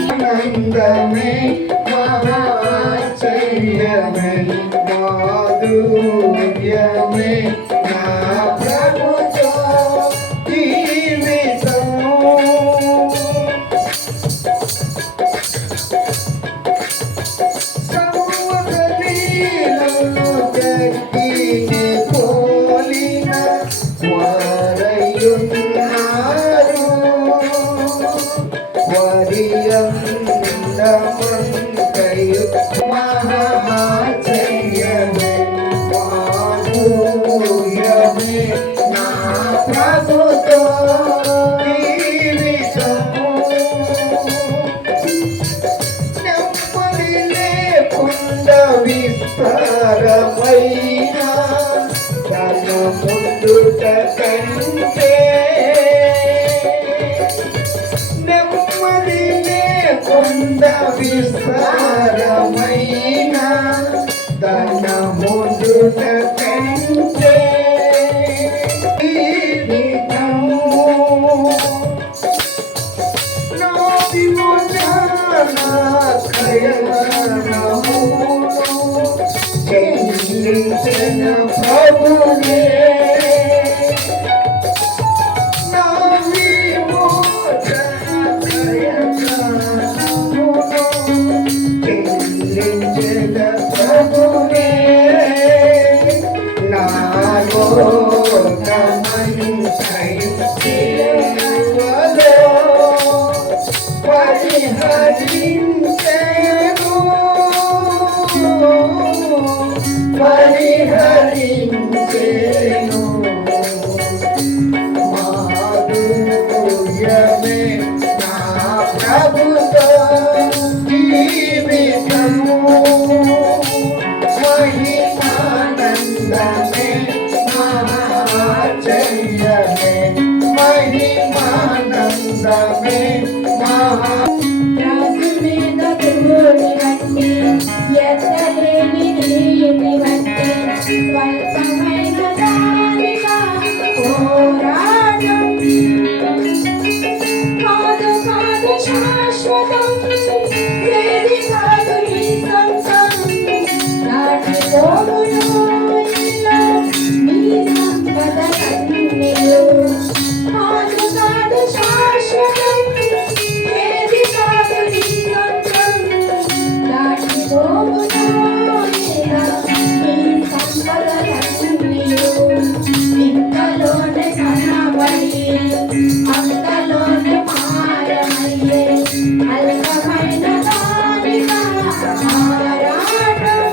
ఆనందమే మహాశ్చర్యమే మాధుర్యమే నా ప్రభుతో జీవితము సౌవలీలలో జగ్గిని పోలిన వారయున్నారు వరియందమంకయు మహాశ్చర్యమే మాధుర్యమే నా ప్రభుతో జీవితము నెమ్మది లేకుండా విస్తారమైన తన ముందుట కంటే నెమ్మది లేకుండా విస్తారమైన తన ముందుట కంటే చెల్లించిన ప్రభునే నా చెల్లించిన ప్రభునే నాలో పరిహరించేను మాధుర్యమే నా ప్రభుతో జీవితము మహిమానందమే మహాశ్చర్యమే మహిమానందమే మహా స్వల్పమైన దానిగా పోరాటం కాదు కాదు శాశ్వతం ఏది కాదు నీ సొంతం దాటిపోవును ఇలా నీ సంపద కన్నీరు కాదు కాదు శాశ్వతం ఏది కాదు నీ సొంతం దాటిపోవును ఇంతలోనే కనబడి అంతలోనే మాయమయ్యే అల్పమైన దానిగా మారాటం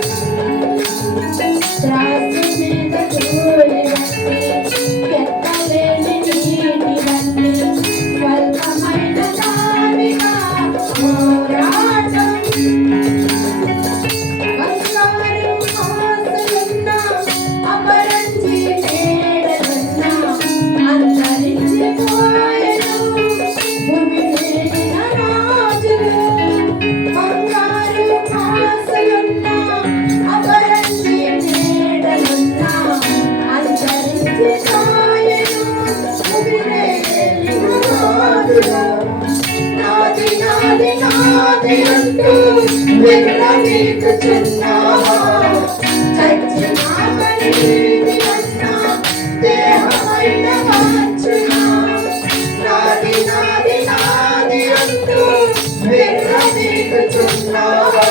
త్రాసు మీద ధూళి వంటి ఎత్తలేని నీటి వంటి స్వల్పమైన దానిగా పోరాటం దేహమైన వాంఛనా నాది నాది నాది అంటూ విర్రవీగుచున్నావా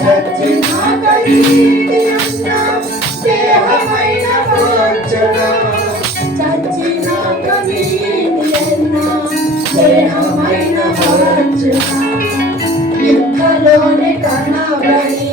చచ్చినాక నీది అన్నా దేహమైన వాంఛనా చచ్చినాక నీది అన్నా దేహమైన వాంఛనా ఇంతలోనే కనబడి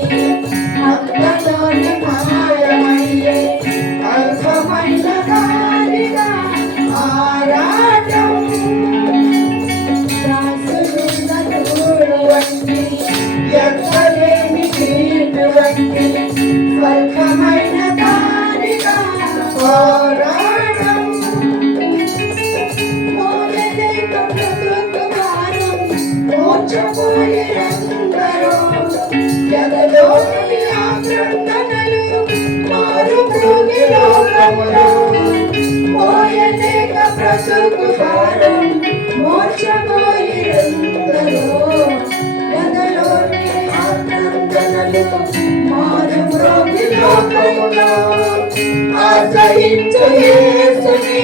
వీరందరూ జగలోని ఆక్రందనలు మారు భూమి లోకములో మోయలేక బ్రతుకు భారం మోర్చబోయిరందరూ జగలోని ఆక్రందనలు మారు భూమి లోకములో ఆశ్రయించు యేసుని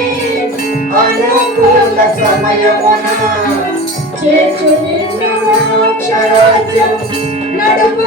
అనుకూల సమయమున చేర్చు నిన్ను మోక్షరాజ్యం నడుపు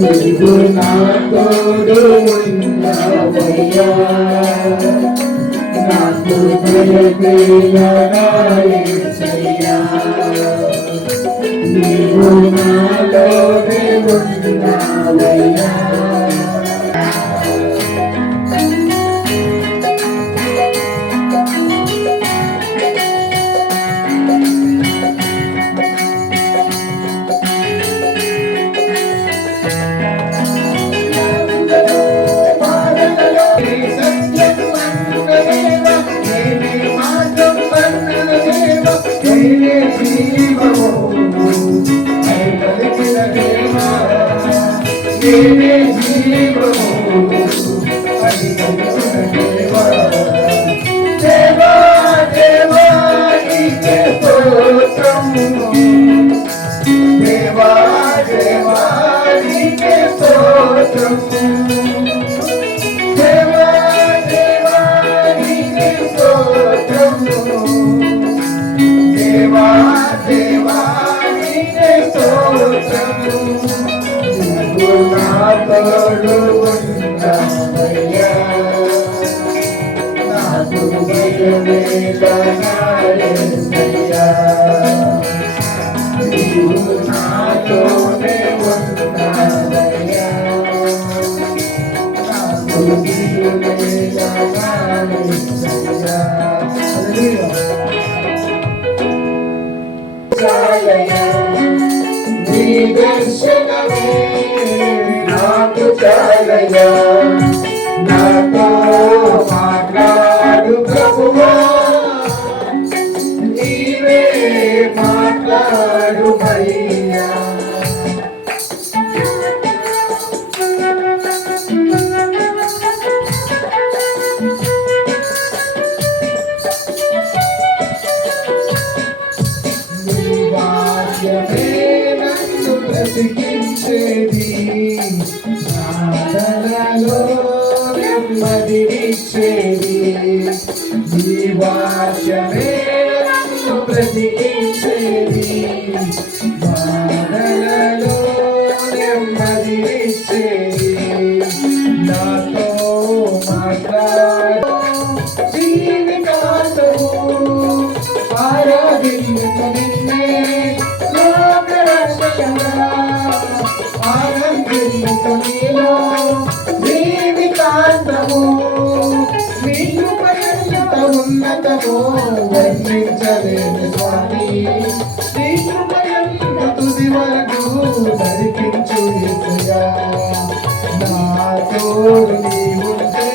నీవు నా తోడు ఉన్నావయ్యా నాకు యేసయ్యా నీవు నాలోనే ఉన్నావయ్యా నాకు చాలయ్యా నాతో మాట్లాడు ప్రభువా నీవే మాట్లాడు భయ్యా నీ వాక్యమే నన్ను బ్రతికించేది నాదనలో నెమ్మదినిచ్చేది నీ వాక్యమే నన్ను బ్రతికించేది నాదనలో నెమ్మదినిచ్చేది నాతో మాట్లాడు జీవితాంతము ఆరాధించు నిన్నే లోకరక్షకుడా ఆనందించు నీలో జీవితాంతము నీ కృపయంత ఉన్నతము వర్ణించలేని స్వామి నీ కృపయంత తుది వరకు నడిపించు యేసయ్యా నా తోడు నీవుంటే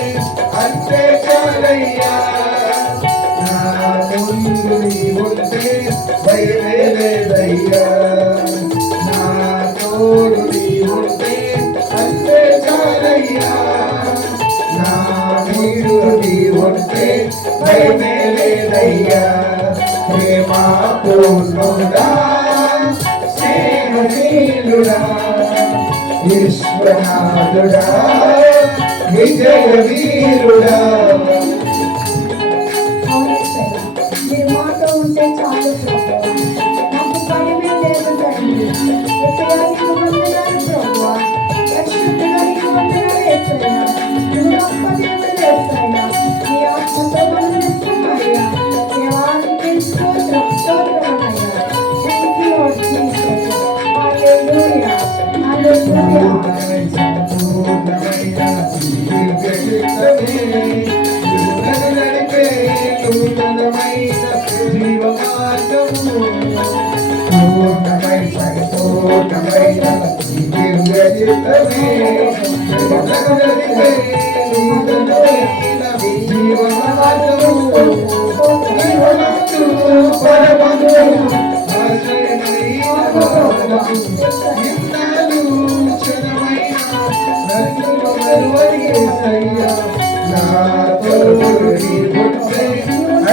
భయమే లేదయ్యా ప్రేమ పూర్ణుడా స్నేహశీలుడా విశ్వనాథుడా విజయ వీరుడా. మీరు మాతో ఉంటే చాలు ప్రభువా, నాకు భయమే లేదు తండ్రి. ఎక్కడానికి వందనాలు ప్రభువా, పరిశుద్ధుడానికి వందనాలు యేసయ్యా. నువ్వు గొప్ప దేవుడు యేసయ్యా, నీ ఆత్మతో మనం నింపుమయ్యా. దేవానికి స్తోత్రం స్తోత్రమయ్యా. Thank you Lord Jesus. Hallelujah hallelujah. సంపూర్ణమైన దివ్య చిత్తమే నన్ను నడిపే నూతనమైన జీవ మార్గము. పూర్ణమైన పరిపూర్ణమైన దివ్య చిత్తమే నన్ను నడిపే నూతనమైన జీవ మార్గము. పరమందు ఆశ్రయమైన వారము. నిన్నాలు క్షణమైన నన్ను మరువని యేసయ్యా నా తోడి ఉంటే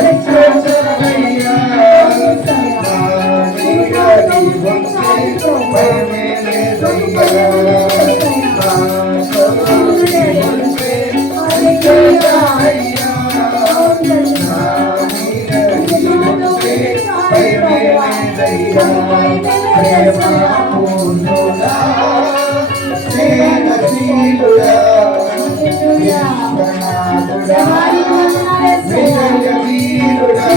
అక్షరమయ్యా నా నీడని ఉంటే భయమే లేదయ్యా నా తోడి ఉంటే అయ్యా నా నీడని ఉంటే భయమే లేదయ్యా ప్రేమ పూర్ణుడా స్నేహశీలుడా విశ్వనాథుడా విజయ వీరుడా.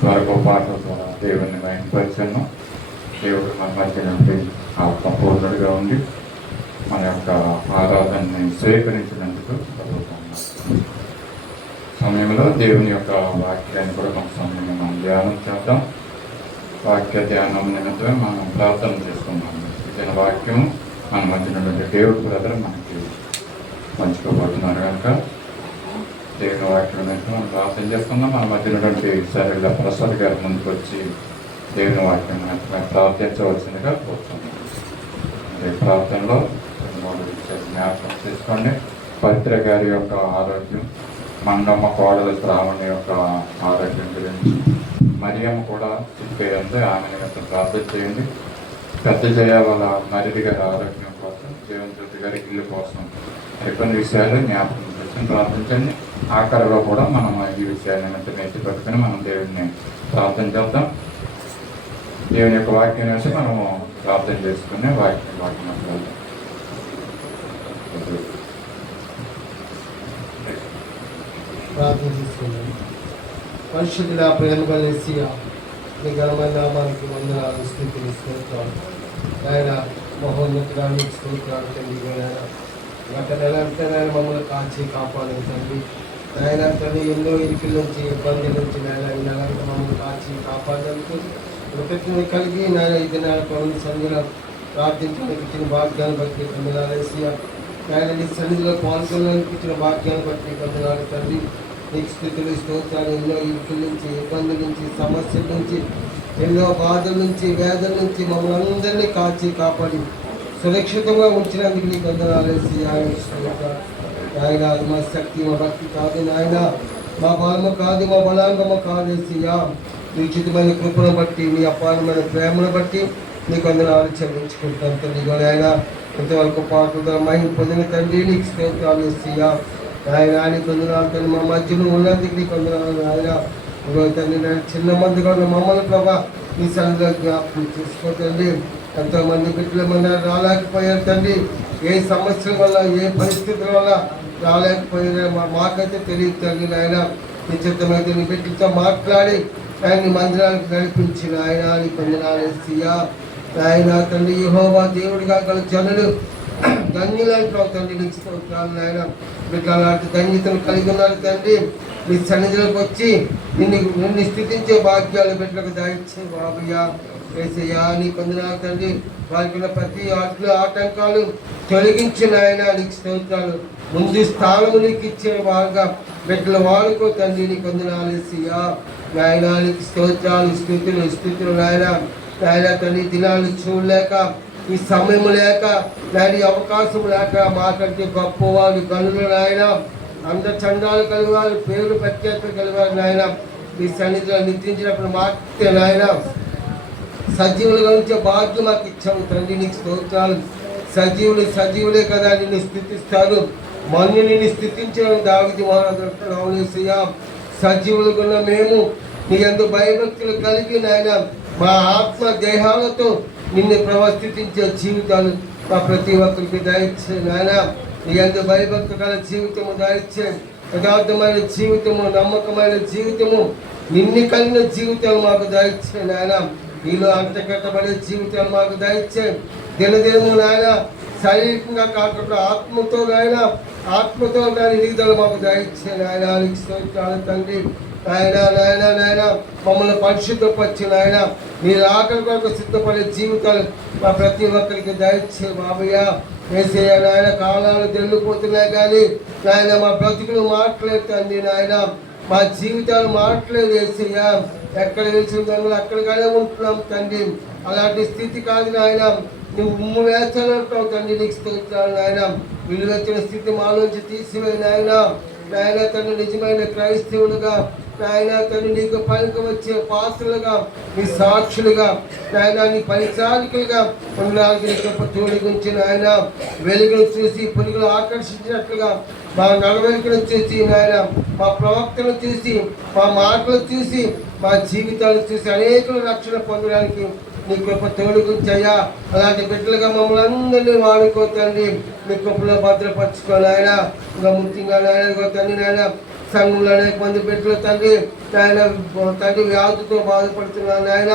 త్వరగా పాటల ద్వారా దేవుని మైంపరిచాను. దేవుడు మన మధ్య నుండి ఆత్మపూర్ణుడిగా ఉండి మన యొక్క ఆరాధనని స్వీకరించినందుకు చదువుతున్నాం. సమయంలో దేవుని యొక్క వాక్యాన్ని కూడా కొంత సమయంలో మనం ధ్యానం చేద్దాం. వాక్య ధ్యానం నిమిత్తమే మనం ప్రార్థన చేసుకున్నాం. ఇచ్చిన వాక్యం మన మధ్య నుండి దేవుడు బ్రదర్ మనకి పంచుకోబోతున్నారు కనుక దేవుని వాక్యం నుంచి మనం ప్రార్థన చేసుకుందాం. మన మధ్య నుండి సరిగ్గా ప్రసాద్ గారి ముందుకు వచ్చి దేవుని వాక్యం ప్రార్థించవలసిందిగా కోరుతున్నాం. ప్రార్థనలో జ్ఞాపకం చేసుకోండి. పవిత్ర గారి యొక్క ఆరోగ్యం, మండమ్మ కోడల శ్రావణి యొక్క ఆరోగ్యం గురించి, మరియమ్మ కూడా చెప్పేదంటే ఆమె యొక్క ప్రార్థన చేయండి. పెద్ద జయ వాళ్ళ మరిది గారి ఆరోగ్యం కోసం, జీవన్ జ్యోతి గారి ఇల్లు కోసం కొన్ని విషయాలు జ్ఞాపకం చేసుకుని ప్రార్థించండి. ఆఖరిలో కూడా మనం ఈ విషయాన్ని ఎత్తి పెట్టుకుని మనం దేవుడిని ప్రార్థన చేద్దాం. దేవుని యొక్క వాక్యం వేసి మనము ప్రార్థన చేసుకుని వాక్యం మాట్లాడదాం. ప్రార్థన చేసుకున్నాను. పరిశుద్ధుడా, ప్రేమ కలిసియా, నీ ఘనమైన నామానికి వందనాలు స్థితిని స్తోత్రాలు. ఆయన మహోన్నతురాన్ని స్తోత్రాలు తండ్రి. గత నెల అంతా ఆయన మమ్మల్ని కాచి కాపాడు తండ్రి. ఆయన తండ్రి ఎన్నో ఇరుకుల నుంచి ఇబ్బందుల నుంచి నాయన ఈ నెలంతా మమ్మల్ని కాచి కాపాడడానికి కృతజ్ఞత కలిగి నాయన ఈ దినాల పనులు సంధ్యలో ప్రార్థించడానికి ఇచ్చిన భాగ్యాన్ని బట్టి వందనాలేసియా. ఆయన నీ సన్నిధిలో పాల్గొనడానికి ఇచ్చిన భాగ్యాన్ని బట్టి వందనాలు తండ్రి. నీకు స్థితులు స్తోత్రాలు. ఎన్నో ఇరుకుల నుంచి ఇబ్బందుల నుంచి సమస్యల నుంచి ఎన్నో బాధల నుంచి వేదన నుంచి మమ్మల్ని అందరినీ కాచి కాపాడి సురక్షితంగా ఉంచినందుకు నీకు వందనాలేసి ఆయన అది మా శక్తి మా భక్తి కాదు నాయన, మా బలము కాదు మా బలాంగము కాదేసియా. నీ ఉచితమైన కృపను బట్టి నీ అపారమైన ప్రేమను బట్టి నీకు వందనాలు చెల్లించుకుంటాను తండ్రి. ఆయన ఇంతవరకు పాటలతో మహిమ పొందిన తండ్రి నీకు స్తోత్రాలు వేసియా. ఆయన నీకు వందనాలు తండ్రి. మా మధ్యలో ఉన్నందుకు నీకు వందనాలు ఆయన. తండ్రి చిన్న మందిగా ఉన్న మమ్మల్ని ప్రభా నీ సన్నిధిలో జ్ఞాపకం చేసుకోతండి. ఎంతోమంది బిడ్డల మంది రాలేకపోయారు తండ్రి. ఏ సమస్యల వల్ల ఏ పరిస్థితుల వల్ల రాలేకపోయారు మాకైతే తెలియదు తండ్రి. ఆయన నిశ్చితమైతే నీ బిడ్డలతో మాట్లాడి ఆయన మందిరానికి నడిపించిన ఆయన నీ పొందినాలేసియా. ఆయన తండ్రి యెహోవా దేవుడిగా గల జనులు ధన్యులంటావు తండ్రి. నిశ్చితాలు ఆయన బిడ్డలు అలాంటి ధన్యతను కలిగి ఉన్నారు తండ్రి. నీ సన్నిధిలోకి వచ్చి నిన్ను స్థితించే భాగ్యాలు బిడ్డలకు దాయించే బాబయ్యా వేసయ్యా. నీ పొందినాలు తండ్రి. వారికి ఉన్న ప్రతి ఆటంకాలు తొలగించిన ఆయన నీకు స్తోత్రాలు. ముందు స్థానము నీకు ఇచ్చే వారుగా బిడ్డలు వాడుకో తండ్రి. నీకు వందనాలు వేసయ్యా. ఆయన నీకు స్తోత్రాలు స్థుతులు నాయన. నాయన తండ్రి దినాలు చూడలేక ఈ సమయం లేక నాయన ఈ అవకాశం లేక మాకంటే గొప్పవారు గనులు నాయన అందరు చందాలు కలిగారు, పేరు ప్రత్యేకత కలిగారు నాయన. ఈ సన్నిధిలో నిద్రించినప్పుడు మాకే నాయన సజీవులుగా ఉంచే భాగ్యం మాకు ఇచ్చాము తండ్రి, నీకు స్తోత్రాలు. సజీవులే కదా నిన్ను స్థుతిస్తారు, మన్ను నిన్ను స్థుతించడం దావిది మహారాజు. సజీవులుగా ఉన్న మేము నీ యందు భయభక్తులు కలిగి నాయన మా ఆత్మ దేహాలతో నిన్ను ప్రవర్తించే జీవితాలు మా ప్రతి ఒక్కరికి దయచే నాయన. నీ యందు భయభక్తి గల జీవితము దయచే, యథార్థమైన జీవితము, నమ్మకమైన జీవితము, నిన్ను కలిగిన జీవితాలు మాకు దయచే నాయన. నీలో అంతకట్టబడే జీవితాలు మాకు దయచే. దినదినము నాయన శారీరకంగా కాకుండా ఆత్మతో ఆత్మతో ఎదుగుదల మాకు దయచే నాయన. నీకు స్తోత్రాలు తండ్రి. నాయన మమ్మల్ని పరిశుద్ధపరిచి నాయన మీరు ఆకలి కొరకు సిద్ధపడే జీవితాలు మా ప్రతి ఒక్కరికి దయచే బాబయ్య. వేసేయ నాయన కాలాలు తెల్లిపోతున్నాయి కానీ నాయన మా బ్రతుకులు మాట్లేదు తండ్రి నాయన, మా జీవితాలు మాట్లేదు వేసేయ. ఎక్కడ వేసిన దొంగలు అక్కడిగానే ఉంటున్నాం తండ్రి. అలాంటి స్థితి కాదు నాయన, నువ్వు ఉమ్ము వేస్తానంటావు తండ్రి. నీకు స్తోత్రాలు నాయన. విలువెచ్చిన స్థితి మాలోంచి తీసివే నాయన. నాయన తను నిజమైన క్రైస్తవులుగా నాయన తను నీకు పనికి వచ్చే పాత్రలుగా, నీ సాక్షులుగా నాయన, నీ పరిచారికలుగా ఉండడానికి తోడి గురించి నాయన వెలుగును చూసి పురుగులు ఆకర్షించినట్లుగా మా నడవడికను చూసి నాయన, మా ప్రవక్తను చూసి, మా మాటలు చూసి, మా జీవితాలు చూసి అనేకులు రక్షణ పొందడానికి నీ కృప తోడుగుంచయ్యా. అలాంటి బిడ్డలుగా మమ్మల్ని అందరినీ వాడుకోతండి, నీ కృపలో భద్రపరచుకోవాలి ఆయన. ఇంకా ముఖ్యంగా నాయన తండ్రి నాయన సంఘంలో అనేక మంది బిడ్డలు తండ్రి నాయన తండ్రి వ్యాధులతో బాధపడుతున్నారు నాయన,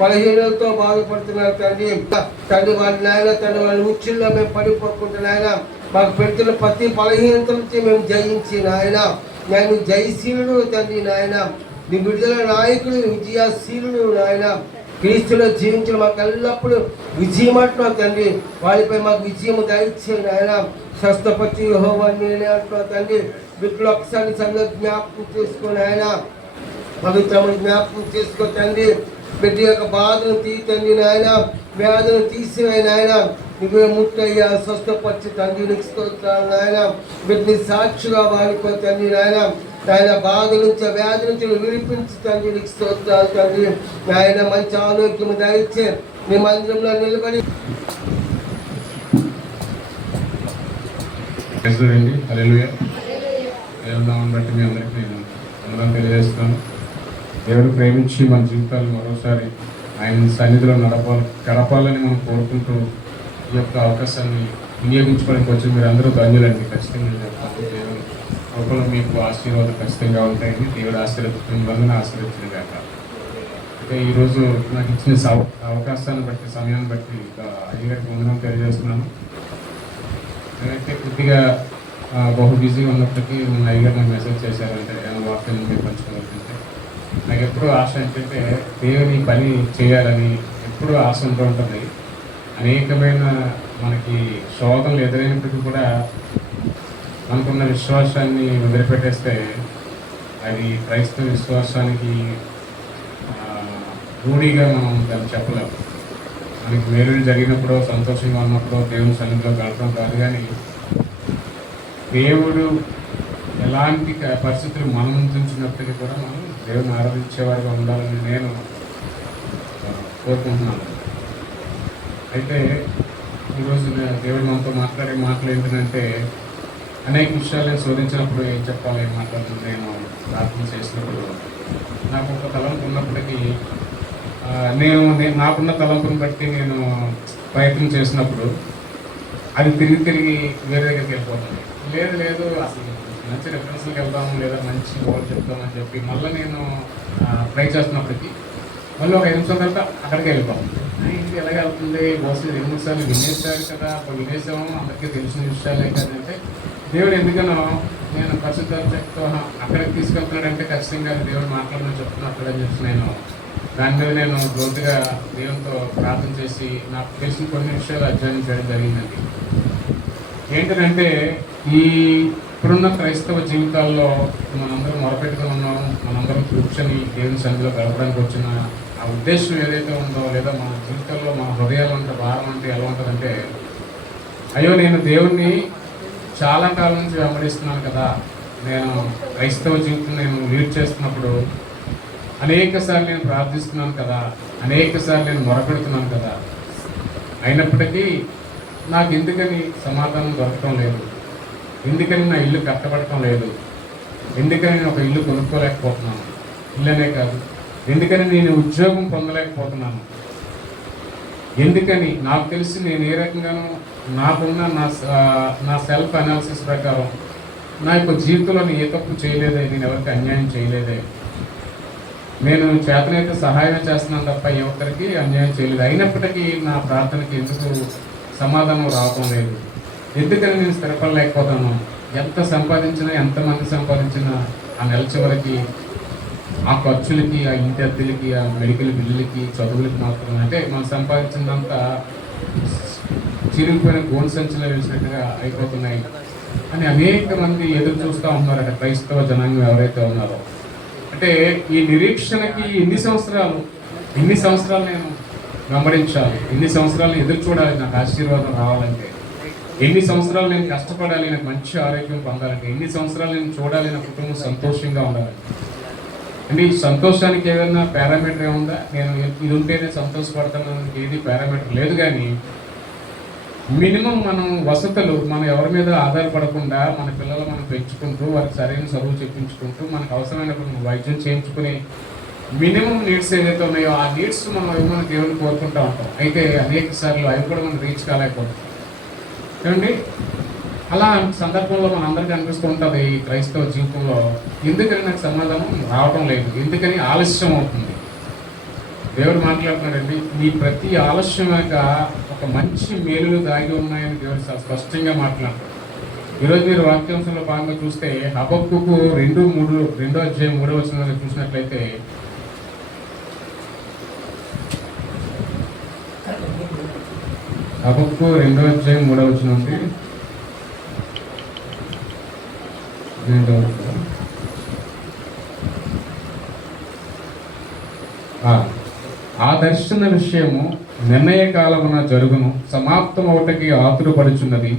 బలహీనలతో బాధపడుతున్నారు తండ్రి వారి నాయన తండ్రి వాళ్ళ ఉచ్చుల్లో మేము పడిపోకుండా నాయన మాకు పెడుతున్న ప్రతి బలహీనత నుంచి మేము జయించి నాయన నేను జయశీలుడు తండ్రి నాయన, నీ విడుదల నాయకుడు, విజయశీలుడు నాయన. క్రీస్తులో జీవించిన మాకు ఎల్లప్పుడూ విజయం అంటున్నావు తండ్రి. వారిపై మాకు విజయము దయచేయండి ఆయన. స్వస్థపతి యెహోవా నేనే అంటున్నావు తండ్రి. బిడ్డలు ఒకసారి సంగతి జ్ఞాపకం చేసుకుని ఆయన పవిత్రమైన జ్ఞాపకం చేసుకో తండ్రి. బిడ్డ యొక్క బాధను తీయండి నాయన, వ్యాధులను తీసివేయని ఆయన. నువ్వే ముట్టయ్యా, స్వస్థపరిచి తండ్రి. నీకు స్తోత్రాలు నాయన. బిడ్డని సాక్షిగా వాడుకో తండ్రి నాయన. ఆయన బాధ నుంచి వ్యాధి నుంచి విడిపించి తండ్రి. నీకు స్తోత్రాలు తండ్రి. ఆయన మంచి ఆరోగ్యము దయచే నీ మందిరంలో నిలబడి దేవుని బట్టి మీ అందరికీ నేను వందనాలు తెలియజేస్తాను. దేవుడు ప్రేమించి మన జీవితాలు మరోసారి ఆయన సన్నిధిలో గడపాలని మనం కోరుకుంటూ ఈ యొక్క అవకాశాన్ని వినియోగించుకోవడానికి వచ్చి మీరు అందరూ ధన్యులండి. ఖచ్చితంగా చెప్తాను, దేవుని కృపలో మీకు ఆశీర్వాదం ఖచ్చితంగా ఉంటాయండి. దేవుడు ఆశీర్వదించిన వలన ఆశీర్వదించిన కాక. అయితే ఈరోజు నాకు ఇచ్చిన అవకాశాన్ని బట్టి, సమయాన్ని బట్టి అయ్యగారికి వందనం తెలియజేస్తున్నాను. నేనైతే కొద్దిగా బహు బిజీగా ఉన్నప్పటికీ మన అయ్యగారు నాకు మెసేజ్ చేశారంటే వార్తలను మీరు పంచుకోవాలంటే నాకు ఎప్పుడూ ఆశ ఏంటంటే దేవుని పని చేయాలని ఎప్పుడూ ఆశ ఉంటూ ఉంటుంది. అనేకమైన మనకి శోధనలు ఎదురైనప్పటికీ కూడా మనకున్న విశ్వాసాన్ని వదిలిపెట్టేస్తే అది క్రైస్తవ విశ్వాసానికి రూఢిగా మనం దాన్ని చెప్పలేము. మనకి మేలు జరిగినప్పుడు, సంతోషంగా ఉన్నప్పుడు దేవుని సన్నిధిలో గడపడం కాదు, కానీ దేవుడు ఎలాంటి పరిస్థితులు మనం ఉంచినప్పటికీ కూడా మనం దేవుని ఆరాధించేవారుగా ఉండాలని నేను కోరుకుంటున్నాను. అయితే ఈరోజు దేవుడు మనతో మాట్లాడే మాటలు ఏంటంటే, అనేక విషయాలు నేను శోధించినప్పుడు ఏం చెప్పాలి, ఏం మాట్లాడుతుంది నేను ప్రార్థన చేసినప్పుడు నాకు ఒక తలంపు ఉన్నప్పటికీ నాకున్న తలంపుని బట్టి నేను ప్రయత్నం చేసినప్పుడు అది తిరిగి వేరే దగ్గరికి వెళ్ళిపోతుంది. లేదు అసలు మంచి రెఫరెన్స్కి వెళ్దాము, లేదా మంచి వర్డ్ చెప్తామని చెప్పి మళ్ళీ నేను ట్రై చేస్తున్నప్పటికీ మళ్ళీ ఒక 5 నిమిషాల తర్వాత అక్కడికి వెళ్ళిపోతాం. ఇది ఎలాగ వెళ్తుంది, బహుశా 2-3 సార్లు వినేసారు కదా, అప్పుడు వినేసాము, అందరికీ తెలిసిన విషయాలే కదంటే దేవుడు ఎందుకనో నేను పరిశుద్ధతో అక్కడికి తీసుకెళ్తున్నాడంటే ఖచ్చితంగా దేవుడు మాట్లాడమని చెప్తున్నట్లని చెప్పి దాని మీద నేను లోతుగా దేవునితో ప్రార్థన చేసి నాకు తెలిసిన కొన్ని విషయాలు అధ్యయనం చేయడం జరిగిందండి. ఏంటంటే ఇప్పుడున్న క్రైస్తవ జీవితాల్లో మనందరం మొరపెట్టుకుని ఉన్నాం. మనందరం కూర్చొని దేవుని సన్నిధిలో గడపడానికి వచ్చిన ఉద్దేశం ఏదైతే ఉందో, లేదా మన జీవితంలో మన హృదయాలు అంటే భారం అంటే ఎలా ఉంటుందంటే, అయ్యో నేను దేవుణ్ణి చాలా కాలం నుంచి వెంబడిస్తున్నాను కదా, నేను క్రైస్తవ జీవితం నేను లీడ్ చేస్తున్నప్పుడు అనేకసార్లు నేను ప్రార్థిస్తున్నాను కదా, అనేకసార్లు నేను మొరపెడుతున్నాను కదా, అయినప్పటికీ నాకు ఎందుకని సమాధానం దొరకటం లేదు, ఎందుకని నా ఇల్లు కట్టబడటం లేదు, ఎందుకని నేను ఒక ఇల్లు కొనుక్కోలేకపోతున్నాను, ఇల్లనే కాదు ఎందుకని నేను ఉద్యోగం పొందలేకపోతున్నాను, ఎందుకని నాకు తెలిసి నేను ఏ రకంగానూ నాకున్న నా సెల్ఫ్ అనాలిసిస్ ప్రకారం నా యొక్క జీవితంలో నేను ఏ తప్పు చేయలేదే, నేను ఎవరికి అన్యాయం చేయలేదే, నేను చేతనైతే సహాయం చేస్తున్నాను తప్ప ఏ ఒక్కరికి అన్యాయం చేయలేదు, అయినప్పటికీ నా ప్రార్థనకి ఎందుకు సమాధానం రావటం లేదు, ఎందుకని నేను స్థిరపడలేకపోతాను, ఎంత సంపాదించినా ఎంతమంది సంపాదించినా ఆ నెల చివరికి ఆ ఖర్చులకి, ఆ ఇంటి అద్దెలకి, ఆ మెడికల్ బిల్లులకి, చదువులకి మాత్రం అంటే మనం సంపాదించినంతా చిరిగిపోయిన గోను సంచులో వేసినట్టుగా అయిపోతున్నాయి అని అనేక మంది ఎదురు చూస్తూ ఉంటున్నారు అక్కడ క్రైస్తవ జనాంగం ఎవరైతే ఉన్నారో. అంటే ఈ నిరీక్షణకి ఎన్ని సంవత్సరాలు నేను వెంబడించాలి, ఎన్ని సంవత్సరాలు ఎదురు చూడాలి నాకు ఆశీర్వాదం రావాలంటే, ఎన్ని సంవత్సరాలు నేను కష్టపడాలి నాకు మంచి ఆరోగ్యం పొందాలంటే, ఎన్ని సంవత్సరాలు నేను చూడాలి నా కుటుంబం సంతోషంగా ఉండాలంటే. అంటే ఈ సంతోషానికి ఏదైనా పారామీటర్ ఏముందా, నేను ఇది ఉంటేనే సంతోషపడతానని ఏది పారామీటర్ లేదు. కానీ మినిమం మనం వసతులు మనం ఎవరి మీద ఆధారపడకుండా మన పిల్లలు మనం పెంచుకుంటూ వారికి సరైన చదువు చెప్పించుకుంటూ మనకు అవసరమైనప్పుడు వైద్యం చేయించుకుని మినిమం నీడ్స్ ఏదైతే ఉన్నాయో ఆ నీడ్స్ మనం ఏమైనా దేవుని కోరుకుంటూ ఉంటాం. అయితే అనేక సార్లు అవి కూడా మనం రీచ్ కాలేకపోతాం ఏమండి. అలా సందర్భంలో మనందరికీ అనిపిస్తూ ఉంటుంది ఈ క్రైస్తవ జీవితంలో ఎందుకని నాకు సమాధానం రావటం లేదు, ఎందుకని ఆలస్యం అవుతుంది. దేవుడు మాట్లాడుతున్నాడండి, నీ ప్రతి ఆలస్యం వెనక ఒక మంచి మేలులు దాగి ఉన్నాయని దేవుడు స్పష్టంగా మాట్లాడుతున్నాడు. ఈరోజు మీరు వాక్యాంశంలో భాగంగా చూస్తే హబక్కుకు 2:3 అధ్యాయం 3వ వచనంలో చూసినట్లయితే హబక్కు 2వ అధ్యాయం 3వ వచనం ఉంది. ఆ దర్శన విషయము నిర్ణయ కాలమున జరుగును, సమాప్తమవుటకి ఆతురపడుచున్నది,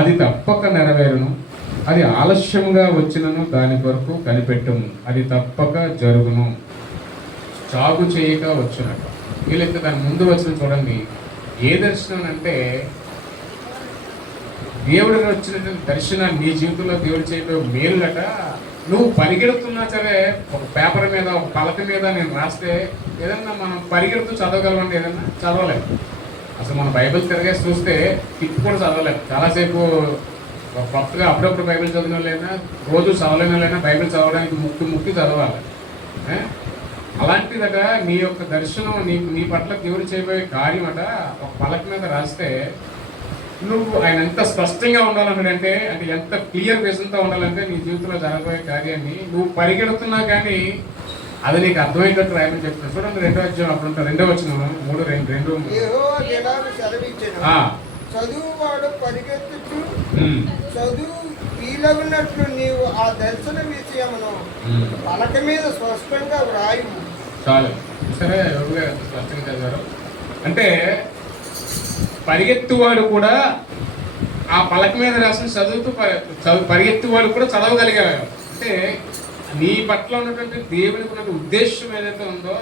అది తప్పక నెరవేరును, అది ఆలస్యముగా వచ్చినను దాని కొరకు కనిపెట్టుము, అది తప్పక జరుగును, చాగు చేయక వచ్చునట్టు. వీళ్ళైతే దాని ముందు వచ్చిన చూడండి, ఏ దర్శనం అంటే దేవుడు వచ్చినటువంటి దర్శనాన్ని నీ జీవితంలో దేవుడు చేయబోయే మేలులట. నువ్వు పరిగెడుతున్నా సరే ఒక పేపర్ మీద ఒక పలక మీద నేను రాస్తే ఏదన్నా మనం పరిగెడుతూ చదవగలమంటే ఏదన్నా చదవలేము. అసలు మన బైబిల్ తిరగేసి చూస్తే తిప్పి కూడా చదవలేము. చాలాసేపు కొత్తగా అప్పుడప్పుడు బైబిల్ చదివిన వాళ్ళైనా రోజు చదవలేని వాళ్ళైనా బైబిల్ చదవడానికి ముక్కి చదవాలి. అలాంటిదట నీ యొక్క దర్శనం నీ పట్ల దేవుడు చేయబోయే కార్యం అట ఒక పలక మీద రాస్తే నువ్వు ఆయన ఎంత స్పష్టంగా ఉండాలంటే అంటే ఎంత క్లియర్ విజన్తో ఉండాలంటే నీ జీవితంలో జరగబోయే కార్యాన్ని నువ్వు పరిగెడుతున్నా కానీ అది నీకు అర్థమయ్యేటట్టు రాయమని చెప్తాను. చూడండి 2వ అధ్యాయం అప్పుడు ఉంటారు 2వ వచనం 3:2 చదువువాడు పరిగెత్తుచు చదువు వీలగునట్లు నీవు ఆ దర్శన విషయమును పలక మీద స్పష్టంగా వ్రాయు. చాలు సరే ఎవరుగా ఎంత స్పష్టంగా చదివారు అంటే పరిగెత్తువాడు కూడా ఆ పలక మీద రాసిన చదువుతూ పరిగెత్తువాడు కూడా చదవగలిగాడు. అంటే నీ పట్ల ఉన్నటువంటి దేవుడికి ఉన్న ఉద్దేశం ఏదైతే ఉందో,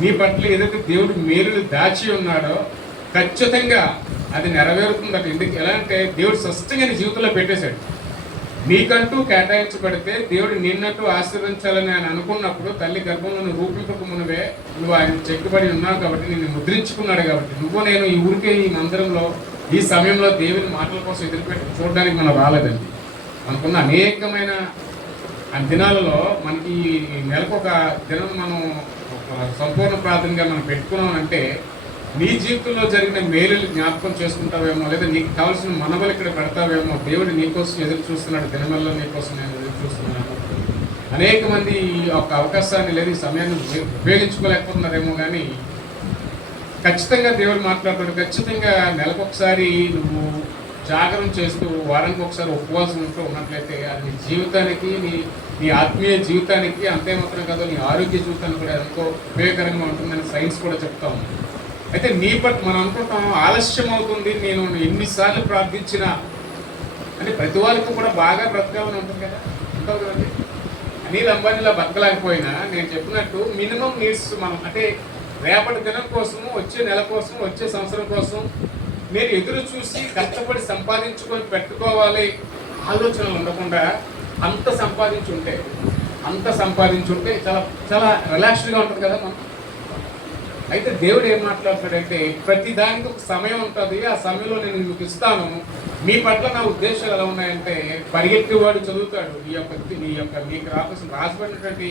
నీ పట్ల ఏదైతే దేవుడు మేలులు దాచి ఉన్నాడో ఖచ్చితంగా అది నెరవేరుతుందట. ఎందుకు ఎలా అంటే దేవుడు స్పష్టంగా నీ జీవితంలో పెట్టేశాడు. నీకంటూ కేటాయించబడితే దేవుడు నిన్నట్టు ఆశీర్వదించాలని ఆయన అనుకున్నప్పుడు తల్లి గర్భంలో నువ్వు రూపింపక మునివే నువ్వు ఆయన చెక్కుబడి ఉన్నావు కాబట్టి నిన్ను ముద్రించుకున్నాడు. కాబట్టి నువ్వు నేను ఈ ఊరికే ఈ మందిరంలో ఈ సమయంలో దేవుని మాటల కోసం ఎదురుపెట్టి చూడడానికి మనం రాలేదండి. మనకున్న అనేకమైన దినాలలో మనకి నెలకు ఒక దినం మనం సంపూర్ణ ప్రార్థనగా మనం పెట్టుకున్నామంటే నీ జీవితంలో జరిగిన మేలులు జ్ఞాపకం చేసుకుంటావేమో, లేదా నీకు కావాల్సిన మనవలు ఇక్కడ పెడతావేమో. దేవుడు నీకోసం ఎదురు చూస్తున్నాడు, దినమల్లో నీకోసం నేను ఎదురు చూస్తున్నాను. అనేక మంది ఈ యొక్క అవకాశాన్ని లేదా ఈ సమయాన్ని ఉపయోగించుకోలేకపోతున్నారేమో. కానీ ఖచ్చితంగా దేవుడు మాట్లాడతాడు. ఖచ్చితంగా నెలకొకసారి నువ్వు జాగరణ చేస్తూ వారానికి ఒకసారి ఉపవాసం ఉంటూ ఉన్నట్లయితే అది నీ జీవితానికి నీ ఆత్మీయ జీవితానికి అంతే మాత్రం కాదు, నీ ఆరోగ్య జీవితానికి కూడా ఎంతో ఉపయోగకరంగా ఉంటుందని సైన్స్ కూడా చెప్తా ఉంది. అయితే నీ పట్ల మనం అనుకుంటాం ఆలస్యం అవుతుంది, నేను ఎన్నిసార్లు ప్రార్థించినా అంటే ప్రతి వారికి కూడా బాగా బ్రతకాలని ఉంటుంది కదా, ఉంటుంది కదండి. అనిల్ అంబానీలా బతకలేకపోయినా నేను చెప్పినట్టు మినిమం నీడ్స్ మనం అంటే రేపటి దినం కోసము, వచ్చే నెల కోసం, వచ్చే సంవత్సరం కోసం నేను ఎదురు చూసి కష్టపడి సంపాదించుకొని పెట్టుకోవాలి ఆలోచనలు ఉండకుండా అంత సంపాదించుంటే చాలా చాలా రిలాక్స్డ్గా ఉంటుంది కదా మనం. అయితే దేవుడు ఏం మాట్లాడతాడంటే ప్రతి దానికి ఒక సమయం ఉంటుంది, ఆ సమయంలో నేను మీకు ఇస్తాను. మీ పట్ల నా ఉద్దేశాలు ఎలా ఉన్నాయంటే పరిగెత్తేవాడు చదువుతాడు, నీకు రాసిపడినటువంటి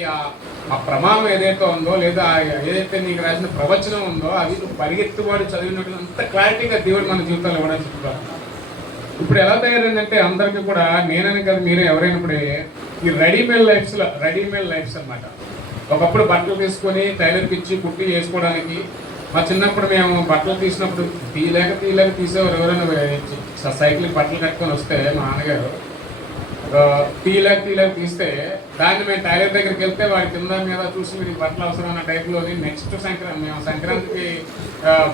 ఆ ప్రమాణం ఏదైతే ఉందో లేదా ఏదైతే నీకు రాసిన ప్రవచనం ఉందో అది నువ్వు పరిగెత్తేవాడు చదివినట్టు అంత క్లారిటీగా దేవుడు మన జీవితాలు ఇవ్వడం చెప్తాను. ఇప్పుడు ఎలా తయారైందంటే అందరికీ కూడా నేనని కాదు మీరే ఎవరైనప్పుడే ఈ రెడీమేడ్ లైఫ్స్ అన్నమాట. ఒకప్పుడు బట్టలు తీసుకొని టైలర్కి ఇచ్చి కుట్టి వేసుకోవడానికి, మా చిన్నప్పుడు మేము బట్టలు తీసినప్పుడు తీయలేక తీసేవారు. ఎవరైనా సైకిల్కి బట్టలు కట్టుకొని వస్తే మా నాన్నగారు తీయలేక తీస్తే దాన్ని మేము టైలర్ దగ్గరికి వెళ్తే వాడి కింద మీద చూసి మీరు బట్టలు అవసరం అన్న టైప్లోని నెక్స్ట్ మేము సంక్రాంతికి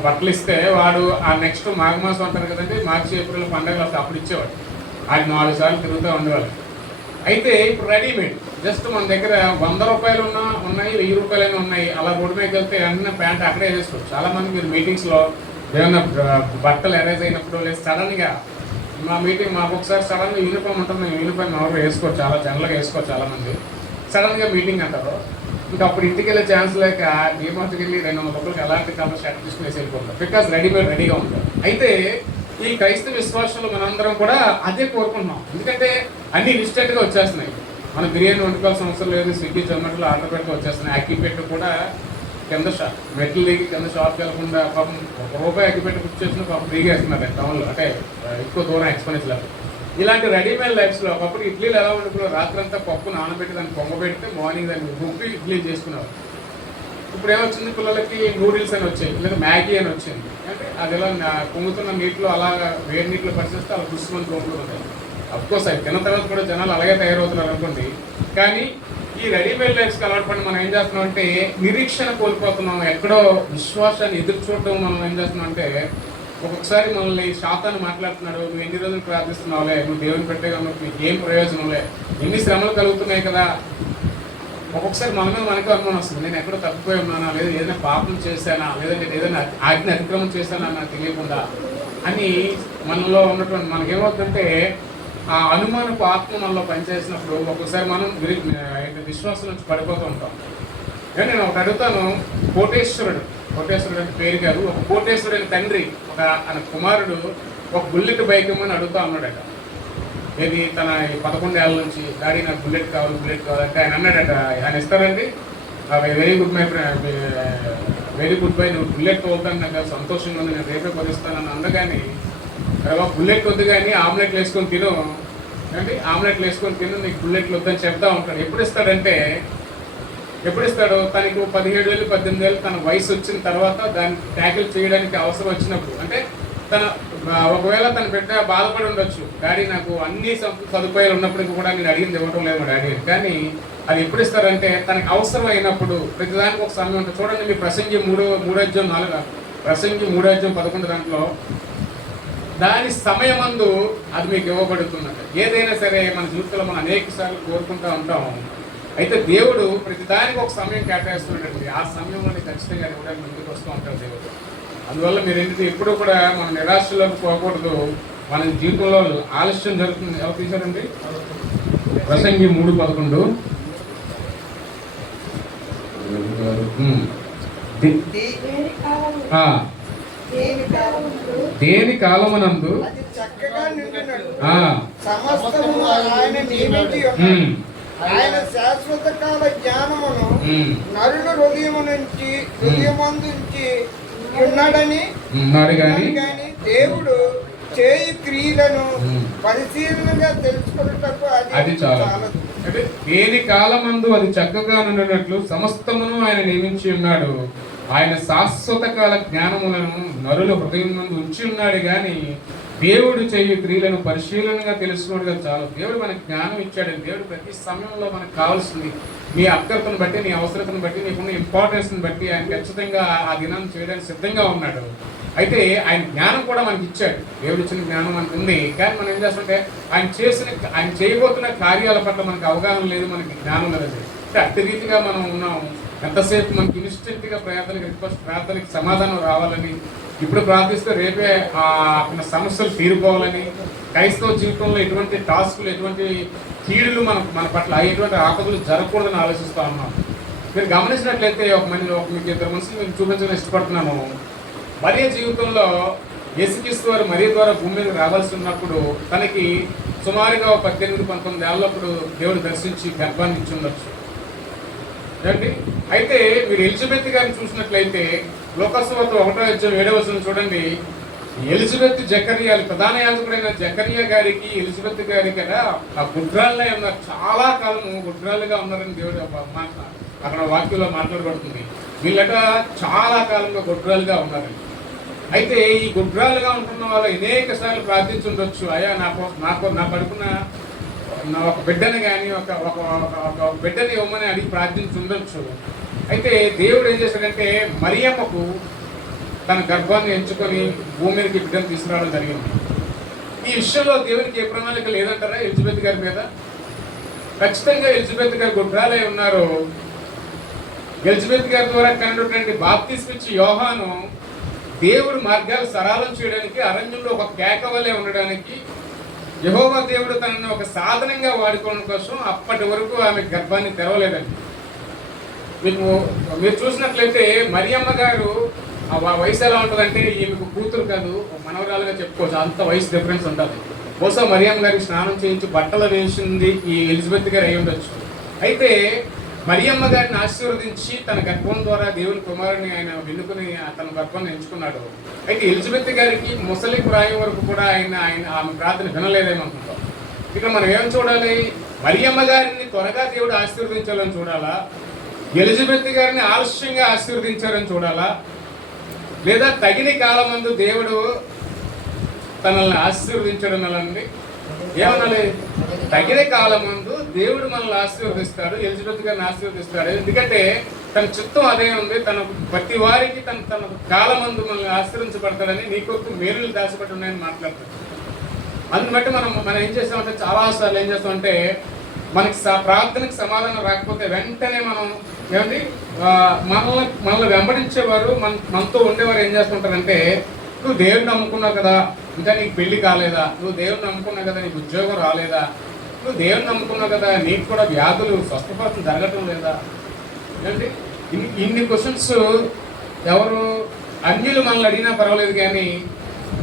బట్టలు ఇస్తే వాడు ఆ నెక్స్ట్ మాఘమాసం అంటారు కదండి, మార్చి ఏప్రిల్ పండుగ వస్తే అప్పుడు ఇచ్చేవాడు. అది 4 సార్లు తిరుగుతూ ఉండేవాళ్ళు. అయితే ఇప్పుడు రెడీమేడ్ జస్ట్ మన దగ్గర 100 రూపాయలు ఉన్నాయి, 1000 రూపాయలు ఉన్నాయి. అలా రోడ్డు మీదకి వెళ్తే అన్న ప్యాంట్ అక్కడే వేసుకోవచ్చు. చాలామంది మీరు మీటింగ్స్లో ఏమైనా బట్టలు అరేంజ్ అయినప్పుడు లేదు సడన్గా మాకు ఒకసారి సడన్గా యూనిఫామ్ ఉంటుంది, యూనిఫామ్ ఎవరు వేసుకోవచ్చు, చాలా జనరల్గా వేసుకోవచ్చు చాలామంది. సడన్గా మీటింగ్ అంటారు, ఇంకా అప్పుడు ఇంటికి వెళ్ళే ఛాన్స్ లేక డిమార్ట్కి వెళ్ళి 200 రూపాయలకి ఎలాంటి కలర్ షర్ట్ తీసుకుని వేసి వెళ్ళిపోతారు. బికాస్ రెడీగా ఉంటారు. అయితే ఈ క్రైస్తవ విశ్వాసంలో మనందరం కూడా అదే కోరుకుంటున్నాం. ఎందుకంటే అన్ని ఇన్స్టెంట్గా వచ్చేస్తున్నాయి. మనం బిర్యానీ వండుకోవాల్సిన అవసరం లేదు, స్విగ్గీ జొమాటోలో ఆర్డర్ పెడితే వచ్చేస్తున్నాయి. అగ్గిపెట్టు కూడా కింద మెట్లు దిగి కింద షాప్కి వెళ్ళకుండా పాపం ₹1 అగ్గిపెట్టు బుక్ చేసిన పాపం ఫ్రీగా వేస్తున్నారు టౌన్లో, అంటే ఎక్కువ దూరం ఎక్స్పెన్స్ లేదు. ఇలాంటి రెడీమేడ్ లైఫ్స్లో ఒకప్పుడు ఇడ్లీలు ఎలా వండుకున్నారు, రాత్రంతా పప్పు నానబెట్టి దాన్ని పొంగబెడితే మార్నింగ్ దాన్ని రుబ్బి ఇడ్లీ చేసుకున్నారు. ఇప్పుడు ఏమొచ్చింది, పిల్లలకి నూడిల్స్ అని వచ్చాయి, లేదా మ్యాగీ అని వచ్చింది. అంటే అది ఎలా పొంగుతున్న నీటిలో అలాగా వేడి నీటిలో పరిచేస్తే అలా గుర్సుమని రోడ్లు ఉంటాయి. అఫ్కోర్స్ అవి తిన్న తర్వాత కూడా జనాలు అలాగే తయారవుతున్నారు అనుకోండి. కానీ ఈ రెడీమేడ్ లైఫ్స్కి అలవాటు పడి మనం ఏం చేస్తున్నాం అంటే నిరీక్షణ కోల్పోతున్నాం. ఎక్కడో విశ్వాసాన్ని ఎదురు చూడటం మనం ఏం చేస్తున్నాం అంటే ఒక్కొక్కసారి మనల్ని శాతాన్ని మాట్లాడుతున్నాడు, నువ్వు ఎన్ని రోజులు ప్రార్థిస్తున్నావులే, నువ్వు దేవుని పెట్టేగా నీకు ఏం ప్రయోజనంలే, ఎన్ని శ్రమలు కలుగుతున్నాయి కదా. ఒక్కొక్కసారి మనకే అనుమానం వస్తుంది, నేను ఎక్కడో తప్పిపోయి ఉన్నానా, లేదా ఏదైనా పాపం చేశానా, లేదంటే ఏదైనా ఆజ్ఞ అతిక్రమం చేశానా నాకు తెలియకుండా అని మనలో ఉన్నటువంటి మనకేమవుతుందంటే ఆ అనుమానపు ఆత్మ మనలో పనిచేసినప్పుడు ఒక్కొక్కసారి మనం విశ్వాసం నుంచి పడిపోతూ ఉంటాం. కానీ నేను ఒకటి అడుగుతాను, కోటేశ్వరుడు అంటే పేరు కాదు, ఒక కోటేశ్వరుడు తండ్రి ఆయన కుమారుడు ఒక బుల్లెట్ బైక్ ఇవ్వమని అడుగుతా ఉన్నాడట. ఏది తన 11 ఏళ్ళ నుంచి డాడీ నాకు బుల్లెట్ కావాలంటే ఆయన అన్నాడట, ఆయన ఇస్తారండి, వెరీ గుడ్ బై, నువ్వు బుల్లెట్ తోలుతాను, నాకు సంతోషంగా ఉంది, నేను రేపే కొనిస్తానని అందగాని బుల్లెట్ వద్దు కానీ ఆమ్లెట్లు వేసుకొని తిను, నీకు బుల్లెట్లు వద్దని చెప్తా ఉంటాడు. ఎప్పుడు ఇస్తాడు తనకు 17 ఏళ్ళు 18 ఏళ్ళు తన వయసు వచ్చిన తర్వాత దాన్ని ట్యాకిల్ చేయడానికి అవసరం వచ్చినప్పుడు. అంటే ఒకవేళ తన బిడ్డ బాధపడి ఉండొచ్చు, డాడీ నాకు అన్ని సదుపాయాలు ఉన్నప్పటికీ కూడా నేను అడిగింది ఇవ్వటం లేదు మా డాడీ, కానీ అది ఎప్పుడు ఇస్తారంటే తనకు అవసరం అయినప్పుడు. ప్రతిదానికి ఒక సమయం ఉంటుంది. చూడండి, మీ ప్రసంగి 3:11 దాంట్లో దాని సమయమందు అది మీకు ఇవ్వబడుతున్నట్టు. ఏదైనా సరే మన జీవితంలో మనం అనేక సార్లు కోరుకుంటూ ఉంటాం. అయితే దేవుడు ప్రతిదానికి ఒక సమయం కేటాయిస్తున్నాడండి. ఆ సమయంలో ఖచ్చితంగా ఇవ్వడానికి ముందుకు వస్తూ ఉంటాడు దేవుడు. అందువల్ల మీరు ఏంటంటే ఎప్పుడు కూడా మన నిరాశలోకి పోకూడదు. మన జీవితంలో ఆలస్యం జరుగుతుంది. ఎవరు తీశారండి? ప్రసంగి 3:11. దేని కాలమునందు ఆయన శాశ్వత కాల జ్ఞానమును నరుల హృదయమందుంచి ఉన్నాడని దేవుడు చేయి క్రియలను పరిశీలనగా తెలుసుకున్నట్టు అది చాలు. అంటే దేని కాలమందు అది చక్కగా నుండినట్లు సమస్తమును ఆయన నియమించి ఉన్నాడు. ఆయన శాశ్వత కాల జ్ఞానములను నరుల హృదయం ముందు ఉంచి ఉన్నాడు కానీ దేవుడు చేయు క్రియలను పరిశీలనగా తెలుసుకున్నాడుగా చాలు. దేవుడు మనకు జ్ఞానం ఇచ్చాడు. దేవుడు ప్రతి సమయంలో మనకు కావాల్సింది నీ అక్కరతను బట్టి, నీ అవసరతను బట్టి, నీకున్న ఇంపార్టెన్స్ని బట్టి ఆయన ఖచ్చితంగా ఆ దినాన్ని చేయడానికి సిద్ధంగా ఉన్నాడు. అయితే ఆయన జ్ఞానం కూడా మనకి ఇచ్చాడు. దేవుడు ఇచ్చిన జ్ఞానం మనకు ఉంది. కానీ మనం ఏం చేస్తుంటే ఆయన చేయబోతున్న కార్యాల పట్ల మనకు అవగాహన లేదు, మనకి జ్ఞానం లేదు. అంటే అట్టి రీతిగా మనం ఉన్నాం. ఎంతసేపు మనకి ఇన్స్టెంట్గా ప్రార్థనకి సమాధానం రావాలని, ఇప్పుడు ప్రార్థిస్తే రేపే ఆ సమస్యలు తీరుకోవాలని, క్రైస్తవ జీవితంలో ఎటువంటి టాస్కులు, ఎటువంటి కీడులు మన పట్ల ఎటువంటి ఆపదలు జరగకూడదని ఆలోచిస్తూ ఉన్నాం. మీరు గమనించినట్లయితే మీకు ఇద్దరు మనుషులు నేను చూపించడం ఇష్టపడుతున్నాను. మరియ జీవితంలో యేసుక్రీస్తు వారు మరియ ద్వారా భూమి మీద రావాల్సి ఉన్నప్పుడు తనకి సుమారుగా 18-19 ఏళ్ళప్పుడు దేవుడు దర్శించి గర్భాన్ని ఇచ్చి ఉండొచ్చు అండి. అయితే మీరు ఎలిజబెత్ గారిని చూసినట్లయితే లోకసువార్త 1:7 చూడండి. ఎలిజబెత్ జకర్యాలు, ప్రధాన యాజకుడైన జకర్యా గారికి ఎలిజబెత్ గారికి కదా ఆ గుడ్రాళ్ళే ఉన్నారు. చాలా కాలం గుడ్రాళ్ళుగా ఉన్నారని దేవుడు అక్కడ వాక్యంలో మాట్లాడబడుతుంది. వీళ్ళట చాలా కాలంగా గుడ్రాలుగా ఉన్నారండి. అయితే ఈ గుడ్రాలుగా ఉంటున్న వాళ్ళు అనేక సార్లు ప్రార్థించుండొచ్చు, అయ్యా నా పడుకున్న ఒక బిడ్డని కానీ ఒక బిడ్డని ఇవ్వమని అడిగి ప్రార్థించుండొచ్చు. అయితే దేవుడు ఏం చేశాడంటే మరియమ్మకు తన గర్భాన్ని ఎంచుకొని భూమి మీదకి బిడ్డను తీసుకురావడం జరిగింది. ఈ విషయంలో దేవునికి ఏ ప్రణాళిక లేదంటారా ఎలిజబెత్ గారి మీద? ఖచ్చితంగా ఎలిజబెత్ గారు గుడ్రాలై ఉన్నారు. ఎలిజబెత్ గారి ద్వారా కన్నటువంటి బాప్తిస్మ ఇచ్చి యోహాను దేవుడు మార్గాలు సరళం చేయడానికి, అరణ్యంలో ఒక కేక వలె ఉండడానికి యెహోవా దేవుడు తనని ఒక సాధనంగా వాడుకోవడం కోసం అప్పటి వరకు ఆమె గర్భాన్ని తెరవలేదండి. మీరు చూసినట్లయితే మరియమ్మ గారు వయసు ఎలా ఉంటుందంటే ఈమెకు కూతురు కాదు, మనవరాలుగా చెప్పుకోవచ్చు, అంత వయసు డిఫరెన్స్ ఉంటుంది. బహుశా మరియమ్మ గారికి స్నానం చేయించి బట్టలు వేసింది ఈ ఎలిజబెత్ గారు అయి ఉండొచ్చు. అయితే మరియమ్మ గారిని ఆశీర్వదించి తన గర్భం ద్వారా దేవుని కుమారుని ఆయన వెన్నుకుని తన గర్భాన్ని ఎంచుకున్నాడు. అయితే ఎలిజబెత్ గారికి ముసలి ప్రాయం వరకు కూడా ఆమె ప్రార్థన వినలేదేమనుకుంటాం. ఇక్కడ మనం ఏం చూడాలి? మరియమ్మ గారిని త్వరగా దేవుడు ఆశీర్వదించాలని చూడాలా, ఎలిజబెత్ గారిని ఆలస్యంగా ఆశీర్వదించారని చూడాలా, లేదా తగిన కాలమందు దేవుడు తనల్ని ఆశీర్వదించడం అనండి ఏమనాలి? తగిన కాలమందు దేవుడు మనల్ని ఆశీర్వదిస్తాడు, ఎలిజబెత్ గారిని ఆశీర్వదిస్తాడు. ఎందుకంటే తన చిత్తం అదే ఉంది. తన ప్రతి వారికి తన కాలమందు మనల్ని ఆశీర్వించబడతాడని, నీ కొరకు మేలులు దాచిపెట్టి ఉన్నాయని మాట్లాడతాడు. అందుని బట్టి మనం ఏం చేస్తామంటే చాలాసార్లు ఏం చేస్తామంటే మనకి ప్రార్థనకి సమాధానం రాకపోతే వెంటనే మనం ఏమండి మనల్ని వెంబడించేవారు మనతో ఉండేవారు ఏం చేస్తుంటారంటే, నువ్వు దేవుడిని నమ్ముకున్నావు కదా, ఇంకా నీకు పెళ్లి కాలేదా? నువ్వు దేవుడిని నమ్ముకున్నావు కదా, నీకు ఉద్యోగం రాలేదా? నువ్వు దేవుడిని నమ్ముకున్నావు కదా, నీకు కూడా వ్యాధులు స్వస్థపరచడం జరగటం లేదా? ఏంటి ఇన్ని క్వశ్చన్స్ ఎవరు అన్యులు మనల్ని అడిగినా పర్వాలేదు, కానీ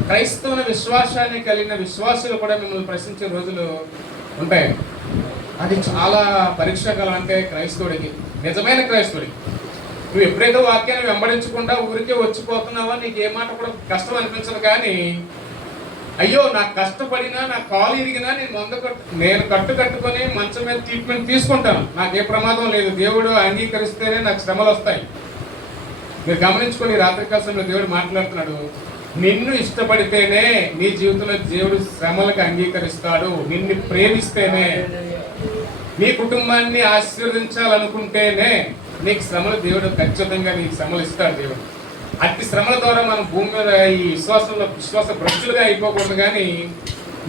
క్రైస్తవుల విశ్వాసాన్ని కలిగిన విశ్వాసులు కూడా మిమ్మల్ని ప్రశ్నించే రోజులు ఉంటాయి. అది చాలా పరీక్షాకాలం. అంటే క్రైస్తవుడికి, నిజమైన క్రైస్తవుడికి, నువ్వు ఎప్పుడైతే వాక్యాన్ని వెంబడించకుండా ఊరికే వచ్చిపోతున్నావో నీకు ఏ మాట కూడా కష్టం అనిపించదు. కానీ అయ్యో నాకు కష్టపడినా, నాకు కాలు ఇరిగినా నేను కట్టుకొని మంచం మీద ట్రీట్మెంట్ తీసుకుంటాను, నాకు ఏ ప్రమాదం లేదు, దేవుడు అంగీకరిస్తేనే నాకు శ్రమలు వస్తాయి. మీరు గమనించుకొని రాత్రికాల సమయంలో దేవుడు మాట్లాడుతున్నాడు, నిన్ను ఇష్టపడితేనే నీ జీవితంలో దేవుడు శ్రమలకు అంగీకరిస్తాడు. నిన్ను ప్రేమిస్తేనే, నీ కుటుంబాన్ని ఆశీర్వదించాలనుకుంటేనే నీకు శ్రమలు దేవుడు ఖచ్చితంగా నీకు శ్రమలు ఇస్తాడు దేవుడు. అట్టి శ్రమల ద్వారా మనం భూమి మీద ఈ విశ్వాస భ్రష్టులుగా అయిపోకూడదు. కానీ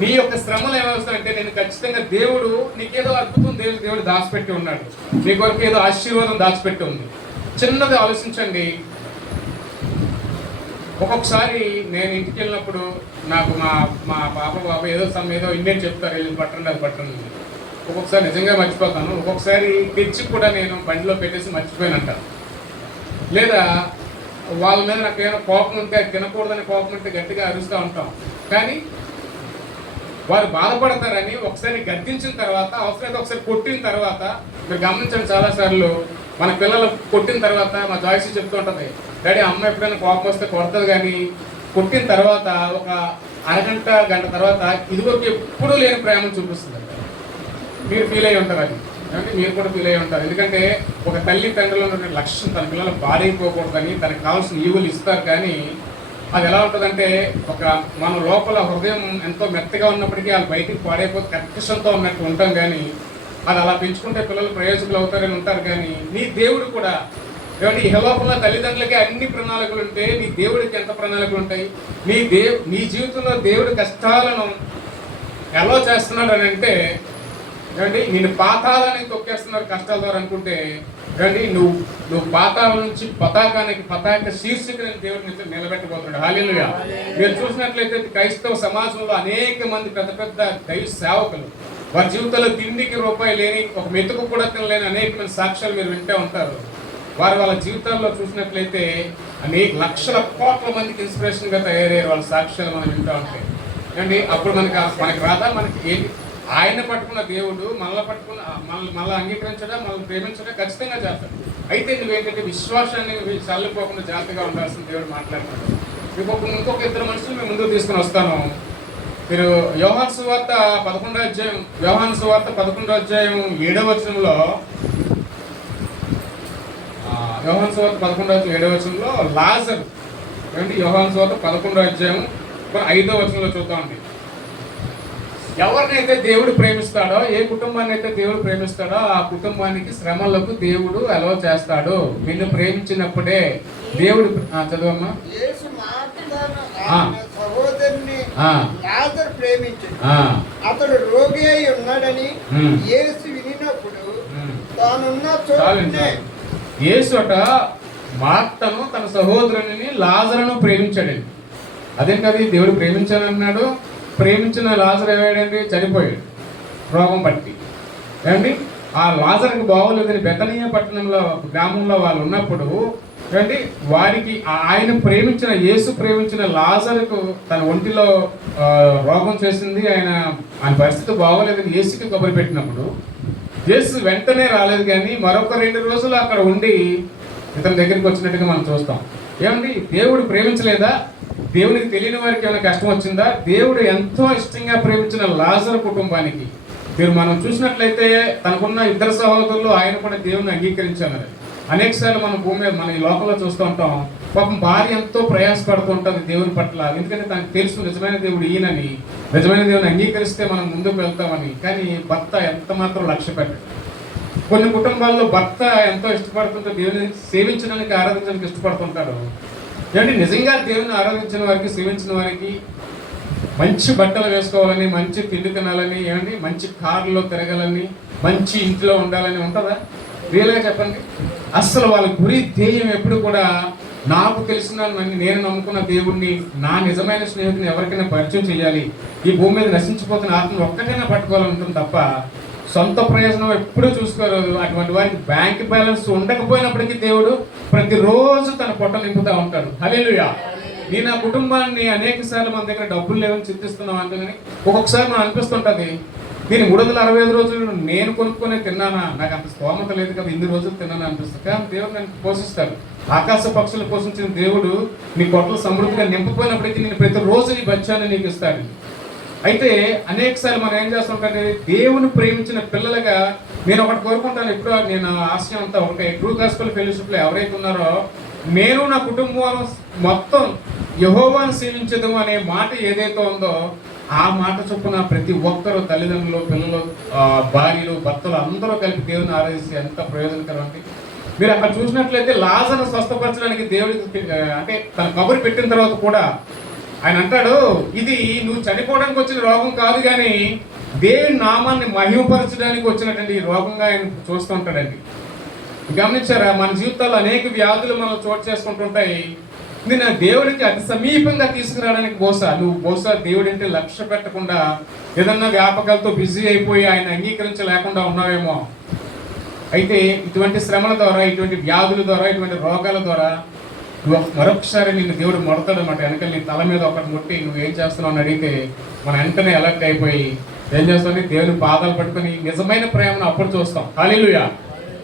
నీ యొక్క శ్రమలు ఏమవుతాయంటే, నేను ఖచ్చితంగా దేవుడు నీకేదో అద్భుతం దేవుడు దాచిపెట్టి ఉన్నాడు, మీ కొరకు ఏదో ఆశీర్వాదం దాచిపెట్టి ఉంది. చిన్నది ఆలోచించండి. ఒక్కొక్కసారి నేను ఇంటికి వెళ్ళినప్పుడు నాకు మా బాబు ఏదో ఇండియన్ చెప్తారు, వెళ్ళి పట్టండి అది పట్టండి. ఒక్కొక్కసారి నిజంగా మర్చిపోతాను, ఒక్కొక్కసారి తెచ్చి కూడా నేను బండిలో పెట్టేసి మర్చిపోయినంటాను. లేదా వాళ్ళ మీద నాకు ఏమైనా కోపం ఉంటే, తినకూడదని కోపం ఉంటే గట్టిగా అరుస్తూ ఉంటాం. కానీ వారు బాధపడతారని ఒకసారి గద్దించిన తర్వాత, అవసరమైతే ఒకసారి కొట్టిన తర్వాత, మీరు గమనించండి చాలాసార్లు మన పిల్లలు కొట్టిన తర్వాత మా జాయిస్ చెప్తూ ఉంటుంది, డాడీ అమ్మ ఎప్పుడైనా కోపం వస్తే కొడతారు, కానీ కొట్టిన తర్వాత ఒక గంట తర్వాత ఇదివరకు ఎప్పుడూ లేని ప్రేమను చూపిస్తుంది. మీరు ఫీల్ అయ్యి ఉంటారు. అది అంటే మీరు కూడా ఫీల్ అయ్యి ఉంటారు. ఎందుకంటే ఒక తల్లి తండ్రిలో ఉన్న లక్ష్యం తన పిల్లలు పాడైపోకూడదని తనకు కావాల్సిన ఈవులు ఇస్తారు. కానీ అది ఎలా ఉంటుందంటే మన లోపల హృదయం ఎంతో మెత్తగా ఉన్నప్పటికీ వాళ్ళు బయటికి పాడైపోతే కర్కశంతో ఉన్నట్టు ఉంటాం. కానీ అది అలా పెంచుకుంటే పిల్లలు ప్రయోజకులు అవుతారని ఉంటారు. కానీ నీ దేవుడు కూడా ఏమంటే ఇహలోకంలో తల్లిదండ్రులకి అన్ని ప్రణాళికలు ఉంటే నీ దేవుడికి ఎంత ప్రణాళికలు ఉంటాయి? నీ జీవితంలో దేవుడి కష్టాలను ఎలా చేస్తున్నాడు అని అంటే ఏమండి నిన్ను పాతాలని తొక్కేస్తున్నారు కష్టాల ద్వారా అనుకుంటే ఏమండి నువ్వు పాతాల నుంచి పతాక శీర్షికని దేవుడిని నిలబెట్టబోతున్నాడు. హల్లెలూయా. మీరు చూసినట్లయితే క్రైస్తవ సమాజంలో అనేక మంది పెద్ద పెద్ద దైవ సేవకులు వారి జీవితంలో తిండికి రూపాయి లేని ఒక మెతుకు కూడా తినలేని అనేక మంది సాక్ష్యాలు మీరు వింటే ఉంటారు. వాళ్ళ జీవితాల్లో చూసినట్లయితే అనేక లక్షల కోట్ల మందికి ఇన్స్పిరేషన్గా తయారయ్యారు వాళ్ళ సాక్ష్యాలు మనం వింటూ ఉంటాయి. అండి అప్పుడు మనకి రాదా? మనకి ఏంటి? ఆయన పట్టుకున్న దేవుడు మళ్ళీ అంగీకరించడా, మనల్ని ప్రేమించడా ఖచ్చితంగా చేస్తాడు. అయితే నువ్వేంటంటే విశ్వాసాన్ని చల్లిపోకుండా జాగ్రత్తగా ఉండాల్సిన దేవుడు మాట్లాడుతున్నాడు. ఇంకొక ఇద్దరు మనుషులు మేము ముందుకు తీసుకుని వస్తాను. మీరు యోహాను సువార్త 11వ అధ్యాయం 7వ వచనంలో యోహాను సువార్త 11వ వచనంలో లాజరు ఏమంటే యోహాను సువార్త 11వ అధ్యాయం 5వ వచనంలో చూద్దామండి. ఎవరినైతే దేవుడు ప్రేమిస్తాడో, ఏ కుటుంబాన్ని అయితే దేవుడు ప్రేమిస్తాడో ఆ కుటుంబానికి శ్రమలకు దేవుడు అలౌ చేస్తాడు. నిన్ను ప్రేమించినప్పుడే దేవుడు చదవమ్మా. యేసు మార్తాను సహోదరుని లాజరు ప్రేమించాడు. అతడు రోగి అయి ఉన్నాడని యేసు వినినప్పుడు తానున్న చోటునే యేసు అట మార్తను తన సహోదరుని లాజరును ప్రేమించాడండి. అదేంటది? దేవుడు ప్రేమించానన్నాడు. ప్రేమించిన లాజరు ఏమైందండి? చనిపోయాడు రోగం పట్టి. ఏమండి ఆ లాజరుకి బాగోలేదని బెతనీయ పట్టణంలో గ్రామంలో వాళ్ళు ఉన్నప్పుడు ఏమండి వారికి ఆయన ప్రేమించిన యేసు ప్రేమించిన లాజరుకు తన ఒంటిలో రోగం చేసింది. ఆయన పరిస్థితి బాగోలేదని యేసుకి కబురు పెట్టినప్పుడు యేసు వెంటనే రాలేదు. కానీ మరొక 2 రోజులు అక్కడ ఉండి ఇతని దగ్గరికి వచ్చినట్టుగా మనం చూస్తాం. ఏమండి దేవుడు ప్రేమించలేదా? దేవునికి తెలియని వారికి ఏమైనా కష్టం వచ్చిందా? దేవుడు ఎంతో ఇష్టంగా ప్రేమించిన లాజరు కుటుంబానికి మనం చూసినట్లయితే తనకున్న 2 సహోదరులు ఆయన కూడా దేవుని అంగీకరించారు. అనేక సార్లు మన భూమి మీద మన ఈ లోకంలో చూస్తూ ఉంటాం. పాపం భార్య ఎంతో ప్రయాసపడుతూ ఉంటుంది దేవుని పట్ల. ఎందుకంటే తనకు తెలుసు నిజమైన దేవుడు ఈయనని, నిజమైన దేవుని అంగీకరిస్తే మనం ముందుకు వెళ్తామని. కానీ భర్త ఎంత మాత్రం లక్ష్య పెట్టాడు. కొన్ని కుటుంబాల్లో భర్త ఎంతో ఇష్టపడుతుంటే దేవుని సేవించడానికి ఆరాధించడానికి ఇష్టపడుతుంటారు. ఏమంటే నిజంగా దేవుని ఆరాధించిన వారికి, సేవించిన వారికి మంచి బట్టలు వేసుకోవాలని, మంచి తిండి తినాలని, ఏమండి మంచి కార్లో తిరగాలని, మంచి ఇంట్లో ఉండాలని ఉంటుందా? రియల్గా చెప్పండి. అస్సలు వాళ్ళ గురి ధ్యేయం ఎప్పుడు కూడా నాకు తెలిసిన నేను నమ్ముకున్న దేవుణ్ణి, నా నిజమైన స్నేహితుని ఎవరికైనా పరిచయం చేయాలి, ఈ భూమి మీద నశించిపోతున్న ఆత్మను ఒక్కటైనా పట్టుకోవాలని ఉంటుంది తప్ప సొంత ప్రయోజనం ఎప్పుడూ చూసుకోరు. అటువంటి వారికి బ్యాంక్ బ్యాలెన్స్ ఉండకపోయినప్పటికీ దేవుడు ప్రతిరోజు తన పొట్ట నింపుతూ ఉంటాడు. హల్లెలూయా. నేను ఆ కుటుంబాన్ని అనేక సార్లు మన దగ్గర డబ్బులు లేవని చింతిస్తున్నాం అందుకని ఒక్కొక్కసారి మనం అనిపిస్తుంటుంది, నేను 365 రోజులు నేను కొనుక్కొని తిన్నానా, నాకు అంత స్తోమత లేదు కదా, ఇన్ని రోజులు తిన్నాను అనిపిస్తుంది. కానీ దేవుడు నన్ను పోషిస్తాడు. ఆకాశ పక్షులు పోషించిన దేవుడు నీ కొట్టలు సమృద్ధిగా నింపపోయినప్పటికీ నేను ప్రతిరోజు నీ బచ్చాన్ని నీకు ఇస్తాడు. అయితే అనేక సార్లు మనం ఏం చేస్తుంటే దేవుని ప్రేమించిన పిల్లలుగా నేను ఒకటి కోరుకుంటాను. ఎప్పుడు నేను ఆశయం అంతా ఒకటే, ట్రూ గాస్పెల్ ఫెలోషిప్లో ఎవరైతే ఉన్నారో నేను నా కుటుంబం మొత్తం యెహోవాను సేవించదు అనే మాట ఏదైతే ఉందో ఆ మాట చొప్పున ప్రతి ఒక్కరు తల్లిదండ్రులు, పిల్లలు, భార్యలు, భర్తలు అందరూ కలిపి దేవుని ఆరాధిస్తే ఎంత ప్రయోజనకరం అంటే మీరు అక్కడ చూసినట్లయితే లాజరును స్వస్థపరచడానికి దేవుడికి అంటే తన కబురు పెట్టిన తర్వాత కూడా ఆయన అంటాడు, ఇది నువ్వు చనిపోవడానికి వచ్చిన రోగం కాదు కానీ దేవుని నామాన్ని మహిమపరచడానికి వచ్చినటువంటి ఈ రోగంగా ఆయన చూస్తూ ఉంటాడండి. గమనించారా? మన జీవితాల్లో అనేక వ్యాధులు మనం చోటు చేసుకుంటుంటాయి. నేను దేవుడికి అతి సమీపంగా తీసుకురావడానికి బహుశా దేవుడి అంటే లక్ష్య పెట్టకుండా ఏదన్నా వ్యాపకాలతో బిజీ అయిపోయి ఆయన అంగీకరించలేకుండా ఉన్నావేమో. అయితే ఇటువంటి శ్రమల ద్వారా, ఇటువంటి వ్యాధుల ద్వారా, ఇటువంటి రోగాల ద్వారా మరొకసారి నిన్ను దేవుడు మొడతాడు అన్నమాట. వెనక నీ తల మీద ఒకటి ముట్టి నువ్వేం చేస్తున్నావు అని అడిగితే మనం వెంటనే అలర్ట్ అయిపోయి ఏం చేస్తామని దేవుని పాదాలు పట్టుకొని నిజమైన ప్రేమను అప్పుడు చూస్తాం. హల్లెలూయా.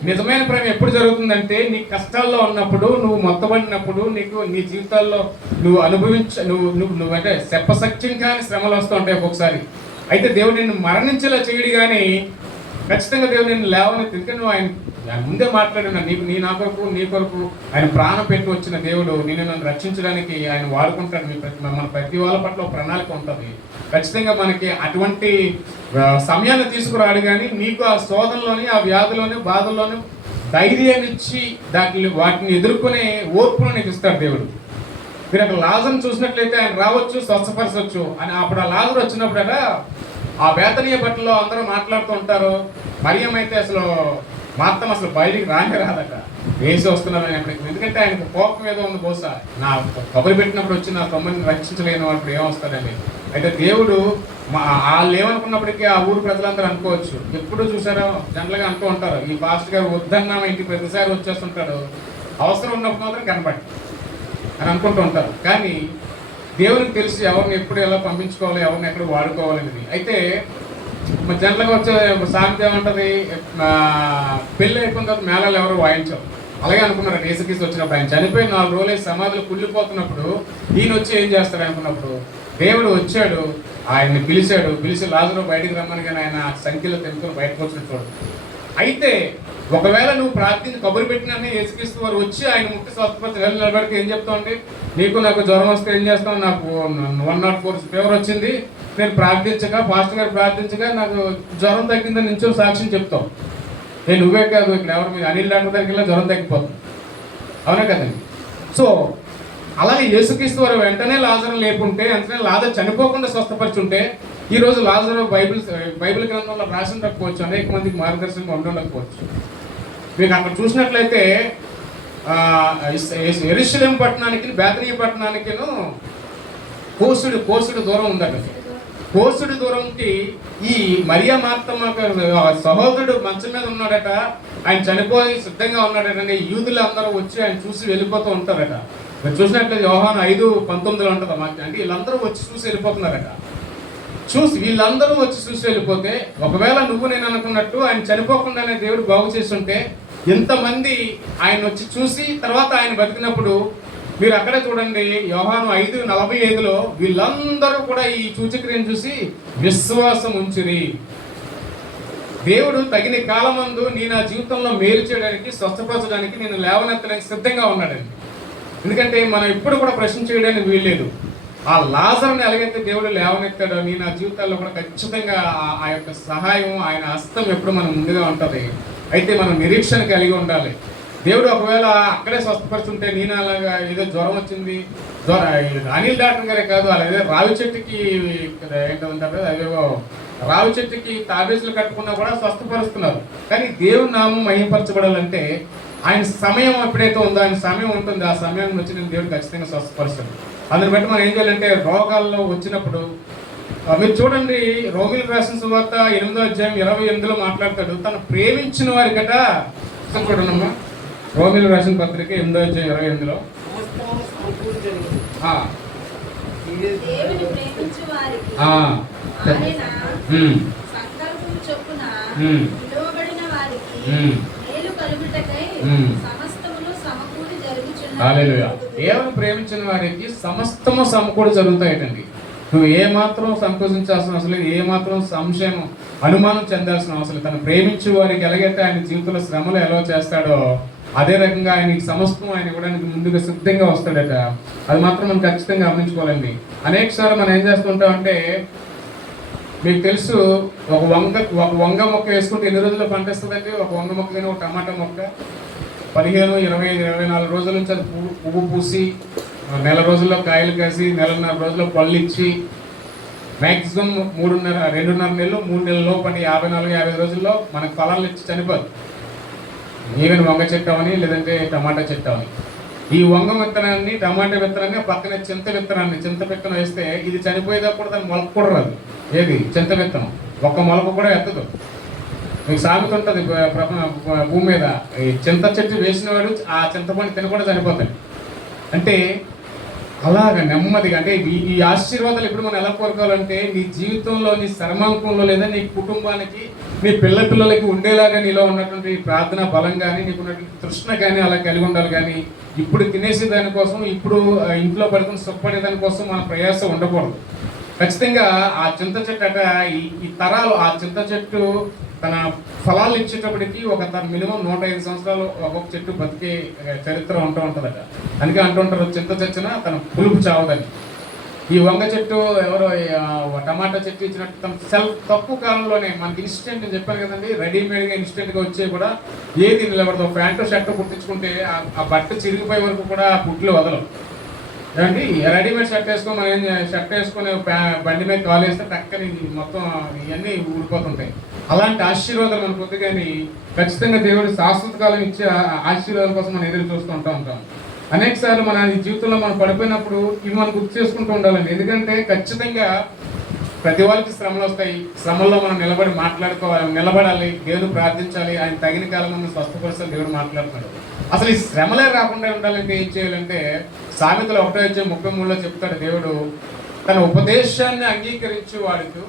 నిజమైన ప్రేమ ఎప్పుడు జరుగుతుందంటే నీ కష్టాల్లో ఉన్నప్పుడు, నువ్వు మొత్తబడినప్పుడు, నీకు నీ జీవితాల్లో నువ్వు నువ్వంటే చెప్పసత్యం కానీ శ్రమలు వస్తూ ఉంటాయి ఒక్కొక్కసారి. అయితే దేవుడు నిన్ను మరణించేలా చేయడు కానీ ఖచ్చితంగా దేవుడు నేను లేవనెత్తి. ఎందుకంటే నువ్వు ఆయన ముందే మాట్లాడినా నీకు నా కొరకు నీ కొరకు ఆయన ప్రాణం పెట్టి వచ్చిన దేవుడు నన్ను రక్షించడానికి ఆయన వాడుకుంటాడు. మన ప్రతి వాళ్ళ పట్ల ఒక ప్రణాళిక ఉంటుంది. ఖచ్చితంగా మనకి అటువంటి సమయాన్ని తీసుకురాడు, కానీ నీకు ఆ శోధనలోని ఆ వ్యాధుల్లోని బాధల్లోని ధైర్యాన్ని ఇచ్చి వాటిని ఎదుర్కొనే ఓర్పును నీకు ఇస్తాడు దేవుడు. మీరు అక్కడ లాజర్ని చూసినట్లయితే ఆయన రావచ్చు, స్వస్థపరచవచ్చు అని. అప్పుడు ఆ లాజర్ వచ్చినప్పుడట ఆ బేతనీయ బట్టలో అందరూ మాట్లాడుతూ ఉంటారు. మరియం అయితే అసలు మాత్రం అసలు బయటికి రాదట, వేసి వస్తున్నారని అక్కడికి. ఎందుకంటే ఆయనకు కోపం ఏదో ఉంది, బహుశా నా కబురు పెట్టినప్పుడు వచ్చి నా తమ్ముడిని రక్షించలేని వాళ్ళు ఏమొస్తాడని. అయితే దేవుడు వాళ్ళు ఏమనుకున్నప్పటికీ ఆ ఊరు ప్రజలందరూ అనుకోవచ్చు, ఎప్పుడు చూసారో జనరల్గా అంటూ ఉంటారు, ఈ పాస్టర్ గారు వద్దన్నా ఇంటికి ప్రతిసారి వచ్చేస్తుంటాడు, అవసరం ఉన్నప్పుడు మాత్రం కనబడి అని అనుకుంటూ ఉంటారు. కానీ దేవునికి తెలిసి ఎవరిని ఎప్పుడు ఎలా పంపించుకోవాలి, ఎవరిని ఎక్కడ వాడుకోవాలనేది. అయితే జనరల్గా వచ్చే సామెత ఏమంటుంది, పెళ్ళి అయిపోయిన తర్వాత మేళాలు ఎవరు వాయించారు. అలాగే అనుకున్నారు యేసుక్రీస్తు వచ్చినప్పుడు. ఆయన చనిపోయి 4 రోజులు సమాధులు కుళ్ళిపోతున్నప్పుడు ఈయన వచ్చి ఏం చేస్తాడు అనుకున్నప్పుడు దేవుడు వచ్చాడు, ఆయన్ని పిలిచి లాజరు బయటికి రమ్మని. కానీ ఆయన సంఖ్యలో తెలుసుకొని బయటకు వచ్చిన చూడు. అయితే ఒకవేళ నువ్వు ప్రార్థించి కబురు పెట్టినా యేసుక్రీస్తు వారు వచ్చి ఆయన ముక్తి స్వస్థపరిచి నిలబడితే ఏం చెప్తామండి, నాకు జ్వరం వస్తే ఏం చేస్తావు, నాకు 104 ఫీవర్ వచ్చింది, నేను ప్రార్థించగా పాస్టర్ గారు ప్రార్థించగా నాకు జ్వరం తగ్గిందని నించో సాక్ష్యం చెప్తాం. నువ్వే కాదు, ఇక్కడ ఎవరు మీరు అనిల్ డాక్టర్ దగ్గరికి వెళ్ళి జ్వరం తగ్గిపోతుంది. అవునా కదండి? సో అలాగే యేసుక్రీస్తు వారు వెంటనే లాజరు లేకుంటే, వెంటనే లాజరు చనిపోకుండా స్వస్థపరిచుంటే ఈరోజు లాజరు బైబిల్ గ్రంథంలో రాసి ఉండకపోవచ్చు, అనేక మందికి మార్గదర్శనం ఉండకపోవచ్చు. మీకు అక్కడ చూసినట్లయితే యెరూషలేం పట్టణానికి బేతనీయ పట్టణానికి కోసుడు దూరం ఉందట. కోసుడు దూరంకి ఈ మరియా మార్తమ్మ సహోదరుడు మంచం మీద ఉన్నాడట, ఆయన చనిపోయి సిద్ధంగా ఉన్నాడట. యూదులు అందరూ వచ్చి ఆయన చూసి వెళ్ళిపోతూ ఉంటారట. మీరు చూసినట్లయితే యోహాను 5:19 ఉంటుంది. అంటే వీళ్ళందరూ వచ్చి చూసి వెళ్ళిపోతున్నారట. వీళ్ళందరూ వచ్చి చూసి వెళ్ళిపోతే, ఒకవేళ నువ్వు నేను అనుకున్నట్టు ఆయన చనిపోకుండానే దేవుడు బాగు చేస్తుంటే, ఎంతమంది ఆయన వచ్చి చూసి తర్వాత ఆయన బతికినప్పుడు మీరు అక్కడే చూడండి. యోహాను 5:45లో వీళ్ళందరూ కూడా ఈ సూచక్రియను చూసి విశ్వాసం ఉంచిరి. దేవుడు తగిన కాలమందు నా జీవితంలో మేలు చేయడానికి, స్వస్థపరచడానికి, నేను లేవనెత్తడానికి సిద్ధంగా ఉన్నాడండి. ఎందుకంటే మనం ఎప్పుడు కూడా ప్రశ్న చేయడానికి వీల్లేదు. ఆ లాజరుని ఎలాగైతే దేవుడు లేవనెత్తాడో నా జీవితాల్లో కూడా ఖచ్చితంగా ఆ యొక్క సహాయం, ఆయన హస్తం ఎప్పుడు మనం ముందుగా ఉంటుంది. అయితే మనం నిరీక్షణ కలిగి ఉండాలి. దేవుడు ఒకవేళ అక్కడే స్వస్థపరుచుంటే, నేను అలాగా ఏదో జ్వరం వచ్చింది, అనిల్ డాక్టర్ గారే కాదు, అలాగే రావి చెట్టుకి ఏంటంటారు, అదేవో రావి చెట్టుకి తాబేజులు కట్టుకున్నా కూడా స్వస్థపరుస్తున్నారు. కానీ దేవుని నామం మహిమపరచబడాలంటే ఆయన సమయం ఎప్పుడైతే ఉందో, ఆయన సమయం ఉంటుంది, ఆ సమయం వచ్చి నేను దేవుడు ఖచ్చితంగా స్వస్థపరుస్తాడు. అందుని బట్టి మనం ఏం చేయాలంటే, రోగాల్లో వచ్చినప్పుడు మీరు చూడండి, రోమిలకు రాసిన సువార్త 8వ అధ్యాయం 28లో మాట్లాడతాడు, తను ప్రేమించిన వారికట. చూడమ్మా, రోమిలకు రాసిన పత్రిక 8వ అధ్యాయం 28లో దేవుని ప్రేమించిన వారికి సమస్తము సమకూడి జరుగుతాయటండి. నువ్వు ఏమాత్రం సంకోచించాల్సిన అవసరం లేదు, ఏమాత్రం సంశయం అనుమానం చెందాల్సిన అవసరం లేదు. తను ప్రేమించే వారికి ఎలాగైతే ఆయన జీవితంలో శ్రమలు ఎలా చేస్తాడో అదే రకంగా ఆయనకి సమస్తం ఆయన ఇవ్వడానికి ముందుగా సిద్ధంగా వస్తాడట. అది మాత్రం మనం ఖచ్చితంగా గమనించుకోవాలండి. అనేక సార్లు మనం ఏం చేస్తుంటామంటే, మీకు తెలుసు, ఒక వంగ మొక్క వేసుకుంటే ఎన్ని రోజుల్లో పంట వస్తుందండి? ఒక వంగ మొక్క కానీ ఒక టమాటా మొక్క 15, 20, 24 రోజుల నుంచి అది పువ్వు పూసి, నెల రోజుల్లో కాయలు కాసి, 1.5 రోజుల్లో పళ్ళు ఇచ్చి, మ్యాక్సిమం 2.5 నెలలు 3 నెలల లోపు, 54-55 రోజుల్లో మనకు ఫలాలు ఇచ్చి చనిపోదు. ఈవెన్ వంగ చెట్టు అవని, లేదంటే టమాటా చెట్టు అవని. ఈ వంగ విత్తనాన్ని, టమాటా విత్తనాన్ని, పక్కన చింత విత్తనం వేస్తే ఇది చనిపోయేటప్పుడు దాన్ని మొలక కూడా రాదు. ఏది? చింత విత్తనం ఒక్క మొలక కూడా ఎత్తదు. మీకు సాగుతూ ఉంటుంది భూమి మీద, ఈ చింత చెట్టు వేసిన వాడు ఆ చింతపండు తినకుండా చనిపోతాడు. అంటే అలాగ నెమ్మదిగా, అంటే ఈ ఆశీర్వాదాలు ఇప్పుడు మనం ఎలా కోరుకోవాలంటే, నీ జీవితంలో, నీ శ్రమాంకంలో, లేదా నీ కుటుంబానికి, నీ పిల్లలకి ఉండేలాగా నీలో ఉన్నటువంటి ప్రార్థన బలం కానీ, నీకు ఉన్నటువంటి తృష్ణ కానీ అలా కలిగి ఉండాలి. కానీ ఇప్పుడు తినేసే దానికోసం, ఇప్పుడు ఇంట్లో పడుకుని సుఖపడే దానికోసం మన ప్రయాసం ఉండకూడదు. ఖచ్చితంగా ఆ చింత చెట్టు ఈ తరాలు, ఆ చింత చెట్టు తన ఫలాలు ఇచ్చేటప్పటికి ఒక తన మినిమం 105 సంవత్సరాలు ఒక్కొక్క చెట్టు బతికే చరిత్ర ఉంటుందట. అందుకే అంటుంటారు, చింత చచ్చిన తన పులుపు చావదని. ఈ వంగ చెట్టు ఎవరో టమాటా చెట్టు ఇచ్చినట్టు తన తక్కువ కాలంలోనే మనకి ఇన్స్టెంట్, నేను చెప్పాను కదండి, రెడీమేడ్గా ఇన్స్టెంట్గా వచ్చే కూడా ఏది నిలబడదు. ప్యాంటు షర్టు కుట్టించుకుంటే ఆ బట్ట చిరిగిపోయే వరకు కూడా ఆ కుట్లు వదలం. ఏమండి, రెడీమేడ్ షర్ట్ వేసుకొని మనం షర్ట్ వేసుకొని బండి మీద కాలు వేస్తే టక్కని మొత్తం ఇవన్నీ ఊడిపోతుంటాయి. అలాంటి ఆశీర్వాదాలు మనకు వద్దు, కానీ ఖచ్చితంగా దేవుడు శాశ్వత కాలం ఇచ్చే ఆశీర్వాదాల కోసం మనం ఎదురు చూస్తూ ఉంటాం. అనేక సార్లు మన జీవితంలో మనం పడిపోయినప్పుడు ఇవి మనం గుర్తు చేసుకుంటూ ఉండాలండి. ఎందుకంటే ఖచ్చితంగా ప్రతి వాళ్ళకి శ్రమలు వస్తాయి. శ్రమల్లో మనం నిలబడాలి, దేవుడు ప్రార్థించాలి, ఆయన తగిన కాలం మనం స్వస్థపరుస్తాను, దేవుడు మాట్లాడుతున్నాడు. అసలు ఈ శ్రమలే రాకుండా ఉండాలంటే ఏం చేయాలంటే సామెతలు 1:33 చెప్తాడు, దేవుడు తన ఉపదేశాన్ని అంగీకరించి వాడికి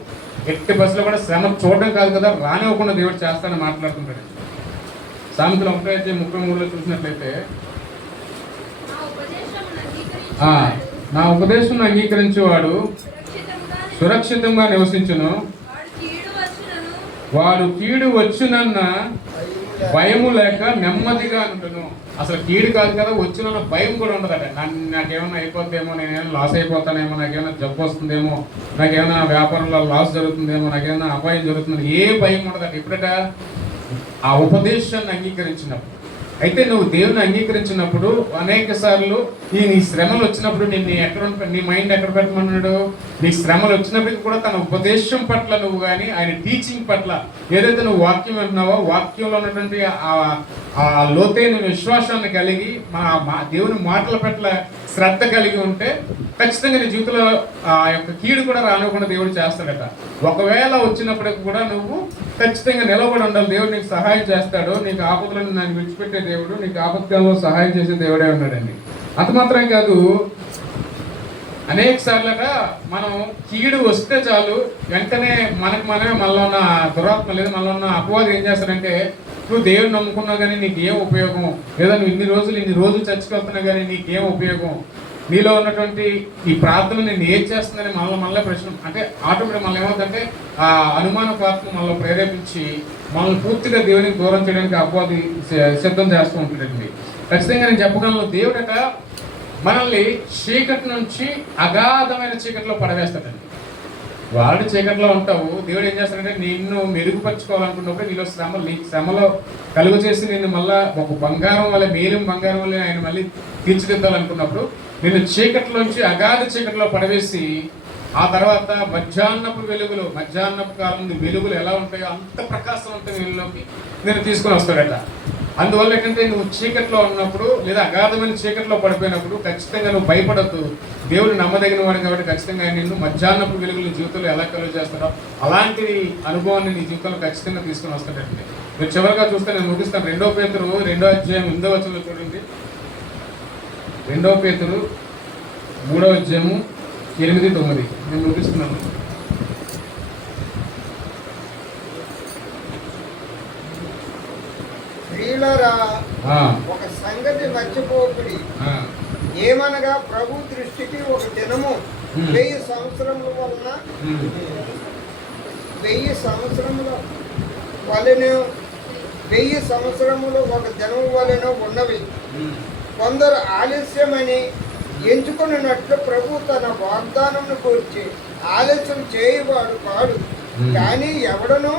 ఎట్టి బస్సులో కూడా శ్రమ చూడడం కాదు కదా, రానివ్వకుండా దేవుడు చేస్తానని మాట్లాడుతుంటాడు. సామెతలు 1:33 చూసినట్లయితే, నా ఉపదేశం అంగీకరించేవాడు సురక్షితంగా నివసించును, వాడు కీడు వచ్చునన్న భయము లేక నెమ్మదిగా ఉంటును. అసలు కీడు కాదు కదా, వచ్చిన భయం కూడా ఉండదట. నాకేమైనా అయిపోతుందేమో, నేనేమైనా లాస్ అయిపోతానేమో, నాకేమైనా జబ్బు వస్తుందేమో, నాకేమైనా వ్యాపారంలో లాస్ జరుగుతుందేమో, నాకేమైనా అపాయం జరుగుతుందేమో, ఏ భయం ఉండదట ఎప్పుడట ఆ ఉపదేశాన్ని అంగీకరించినప్పుడు. అయితే నువ్వు దేవుని అంగీకరించినప్పుడు అనేక సార్లు నీ శ్రమలు వచ్చినప్పుడు నీ మైండ్ ఎక్కడ పెట్టమన్నాడు? నీ శ్రమలు వచ్చినప్పటికీ కూడా తన ఉపదేశం పట్ల నువ్వు కానీ ఆయన టీచింగ్ పట్ల ఏదైతే నువ్వు వాక్యం వింటున్నావో వాక్యంలో ఉన్నటువంటి ఆ లోతైన విశ్వాసాన్ని కలిగి దేవుని మాటల పట్ల శ్రద్ధ కలిగి ఉంటే ఖచ్చితంగా నీ జీవితంలో ఆ యొక్క కీడు కూడా రానివ్వకుండా దేవుడు చేస్తాడట. ఒకవేళ వచ్చినప్పటికి కూడా నువ్వు ఖచ్చితంగా నిలబడి ఉండాలి. దేవుడు నీకు సహాయం చేస్తాడు. నీకు ఆపదలను నన్ను విడిచిపెట్టే దేవుడు, నీకు ఆపత్కాలంలో సహాయం చేసే దేవుడే ఉన్నాడండి. అంత మాత్రం కాదు, అనేక సార్లట మనం కీడు వస్తే చాలు వెంటనే మనమే మనలో ఉన్న దురాత్మ లేదా మనలో ఉన్న అపవాదం ఏం చేస్తాడంటే, నువ్వు దేవుని నమ్ముకున్నావు కానీ నీకు ఏం ఉపయోగం, లేదా నువ్వు ఇన్ని రోజులు చర్చికి వెళ్తున్నావు కానీ నీకేం ఉపయోగం, నీలో ఉన్నటువంటి ఈ ప్రార్థన నేను ఏం చేస్తుందని మళ్ళీ ప్రశ్న అంటే ఆటోమేటిక్ మళ్ళీ ఏమవుతుందంటే ఆ అనుమాన ప్రార్థన మనలో ప్రేరేపించి మనల్ని పూర్తిగా దేవునికి దూరం చేయడానికి అపవాది సిద్ధం చేస్తూ ఉంటాడండి. ఖచ్చితంగా నేను చెప్పగలను, దేవుడట మనల్ని చీకటి నుంచి అగాధమైన చీకటిలో పడవేస్తాడండి. వాడు చీకటిలో ఉంటావు, దేవుడు ఏం చేస్తాడంటే నిన్ను మెరుగుపరచుకోవాలనుకున్నప్పుడు నీలో శ్రమలో కలుగు చేసి నిన్ను మళ్ళా ఒక బంగారం వల్ల మేలిం బంగారం వల్ల ఆయన మళ్ళీ తీర్చిదిద్దాలనుకున్నప్పుడు నిన్ను చీకటిలోంచి అగాధ చీకటిలో పడవేసి ఆ తర్వాత మధ్యాహ్నపు కాలం వెలుగులు ఎలా ఉంటాయో అంత ప్రకాశవంతమైన వెలుగులోకి నేను తీసుకొని వస్తాడట. అందువల్ల ఏంటంటే నువ్వు చీకట్లో ఉన్నప్పుడు లేదా అగాధమైన చీకట్లో పడిపోయినప్పుడు ఖచ్చితంగా నువ్వు భయపడద్దు. దేవుడు నమ్మదగిన వాడు కాబట్టి ఖచ్చితంగా నిన్ను మధ్యాహ్నపు వెలుగులు జీవితంలో ఎలా కలుగు చేస్తాడో అలాంటి అనుభవాన్ని నీ జీవితంలో ఖచ్చితంగా తీసుకొని వస్తాడండి. మీరు చివరిగా చూస్తే నేను ముగిస్తాను. 2 పేతురు 2వ అధ్యాయం 8వ వచనంలో చూడండి. 2 పేతురు 3వ అధ్యాయము 8, 9 నేను ముగిస్తున్నాను. స్త్రీలరా, ఒక సంగతి మర్చిపోకుడి, ఏమనగా ప్రభు దృష్టికి ఒక దినము 1000 సంవత్సరముల వలన 1000 సంవత్సరముల వలెను 1000 సంవత్సరములు ఒక దినము వలెను ఉన్నవి. కొందరు ఆలస్యమని ఎంచుకున్నట్లు ప్రభు తన వాగ్దానమును కూర్చి ఆలస్యం చేయవాడు కాడు, కానీ ఎవడనూ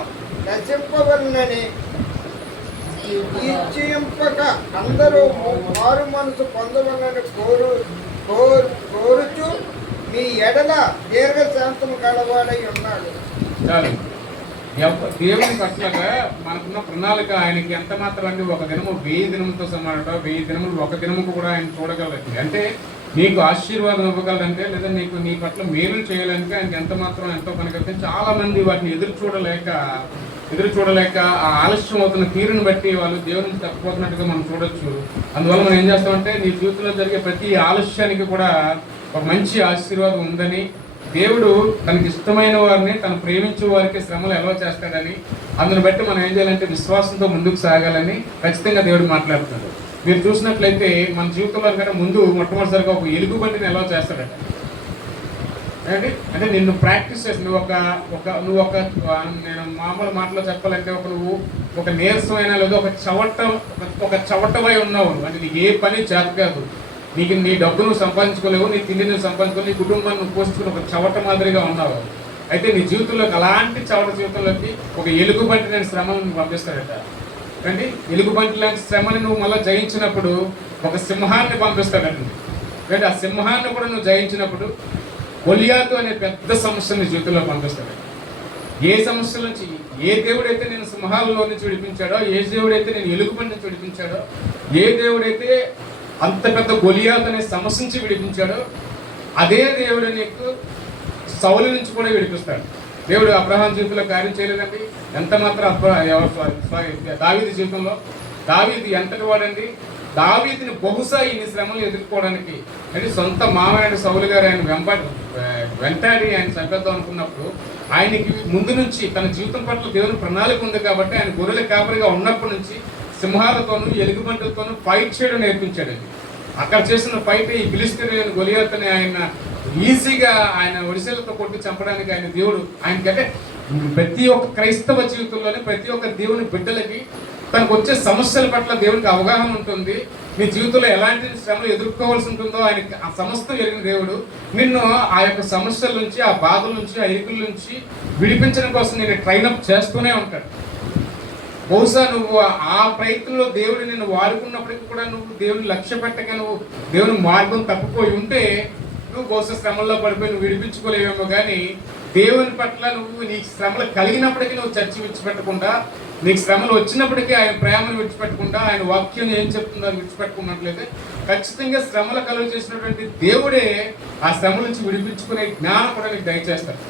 నశింపవలనని ఇచ్చింపక అందరూ మారు మనసు పొందవలని కోరుచు మీ ఎడల దీర్ఘశాంతము గలవాడై ఉన్నాడు. దేవుని పట్లగా మనకున్న ప్రణాళిక ఆయనకి ఎంత మాత్రం ఒక దినము 1000 దినములతో సమానట. 1000 దినములు ఒక దినముకు కూడా ఆయన చూడగలదు. అంటే నీకు ఆశీర్వాదం ఇవ్వగలంటే లేదా నీ పట్ల మేలు చేయాలంటే ఆయనకి ఎంత మాత్రం ఎంతో పనికొస్తే చాలా మంది వాటిని ఎదురు చూడలేక ఆ ఆలస్యం అవుతున్న తీరుని బట్టి వాళ్ళు దేవుని తప్పిపోతున్నట్టుగా మనం చూడొచ్చు. అందువల్ల మనం ఏం చేస్తామంటే నీ జీవితంలో జరిగే ప్రతి ఆలస్యానికి కూడా ఒక మంచి ఆశీర్వాదం ఉందని, దేవుడు తనకి ఇష్టమైన వారిని తను ప్రేమించే వారికి శ్రమలు ఎలా చేస్తాడని, అందుని బట్టి మనం ఏం చేయాలంటే విశ్వాసంతో ముందుకు సాగాలని ఖచ్చితంగా దేవుడు మాట్లాడుతున్నాడు. మీరు చూసినట్లయితే మన జీవితంలో కంటే ముందు మొట్టమొదటిసారిగా ఒక ఎలుగుబంటిని ఎలా చేస్తాడట. అంటే నిన్ను ప్రాక్టీస్ చేసి నువ్వు ఒక నేను మామూలు మాటలో చెప్పాలంటే నువ్వు ఒక నీరసమైన లేదా ఒక చవటవై ఉన్నావు. అంటే నీకు ఏ పని చేత కాదు, నీ డబ్బు నువ్వు సంపాదించుకోలేవు, నీ తిండి నువ్వు సంపాదించుకోలేవు, నీ కుటుంబాన్ని నువ్వు పోషించుకుని ఒక చవట మాదిరిగా ఉన్నావు. అయితే నీ జీవితంలోకి అలాంటి చవట జీవితంలోకి ఒక ఎలుగుబంటి నేను శ్రమను పంపిస్తాడట. అంటే ఎలుగుబంటి లాంటి శ్రమని నువ్వు మళ్ళీ జయించినప్పుడు ఒక సింహాన్ని పంపిస్తాడండి. అంటే ఆ సింహాన్ని కూడా నువ్వు జయించినప్పుడు గొలియాతు అనే పెద్ద సమస్యని జీవితంలో పంపిస్తాడు. ఏ సమస్యల నుంచి ఏ దేవుడైతే నేను సింహాలలో నుంచి విడిపించాడో, ఏ దేవుడైతే నేను ఎలుగుబంటి నుంచి విడిపించాడో, ఏ దేవుడైతే అంత పెద్ద గొలియాతు అనే సమస్య నుంచి విడిపించాడో అదే దేవుడు నీకు సౌలు నుంచి కూడా విడిపిస్తాడు. దేవుడు అబ్రహాం జీవితంలో కార్యం చేయలేదండి. ఎంత మాత్రం దావీదు జీవితంలో దావీదు ఎంతటి వాడండి. దావీదుని బహుశా ఇన్ని శ్రమలు ఎదుర్కోవడానికి అంటే సొంత మామయ్య సౌలు గారు ఆయన వెంటాడి ఆయన చంపేద్దాం అనుకున్నప్పుడు ఆయనకి ముందు నుంచి తన జీవితం పట్ల దేవుని ప్రణాళిక ఉంది కాబట్టి ఆయన గొర్రెల కాపరిగా ఉన్నప్పటి నుంచి సింహాలతోనూ ఎలుగుబంటులతోనూ ఫైట్ చేయడం నేర్పించాడండి. అక్కడ చేసిన ఫైట్ ఈ ఫిలిష్తీయుని గొలియాతుని ఆయన ఈజీగా ఆయన ఒడిశలతో కొట్టి చంపడానికి ఆయన దేవుడు ఆయనకంటే ప్రతి ఒక్క క్రైస్తవ జీవితంలోనే ప్రతి ఒక్క దేవుని బిడ్డలకి తనకు వచ్చే సమస్యల పట్ల దేవునికి అవగాహన ఉంటుంది. నీ జీవితంలో ఎలాంటి శ్రమలు ఎదుర్కోవాల్సి ఉంటుందో ఆయనకి ఆ సమస్తం ఎరిగిన దేవుడు నిన్ను ఆ యొక్క సమస్యల నుంచి, ఆ బాధల నుంచి, ఆ ఇరుకుల నుంచి విడిపించడం కోసం నేను ట్రైనప్ చేస్తూనే ఉంటాడు. బహుశా నువ్వు ఆ ప్రయత్నంలో దేవుడు నిన్ను వాడుకున్నప్పటికీ కూడా నువ్వు దేవుని లక్ష్య పెట్టక నువ్వు దేవుని మార్గం తప్పిపోయి ఉంటే నువ్వు బహుశా శ్రమల్లో పడిపోయి నువ్వు విడిపించుకోలేవేమో. కానీ దేవుని పట్ల నువ్వు నీకు శ్రమలు కలిగినప్పటికీ నువ్వు చర్చ విడిచిపెట్టకుండా, నీకు శ్రమలు వచ్చినప్పటికీ ఆయన ప్రేమను విడిచిపెట్టకుండా, ఆయన వాక్యం ఏం చెప్తుందో అని విడిచిపెట్టుకున్నట్లయితే ఖచ్చితంగా శ్రమలు కలుగు చేసినటువంటి దేవుడే ఆ శ్రమల నుంచి విడిపించుకునే జ్ఞానం కూడా నీకు దయచేస్తాడు.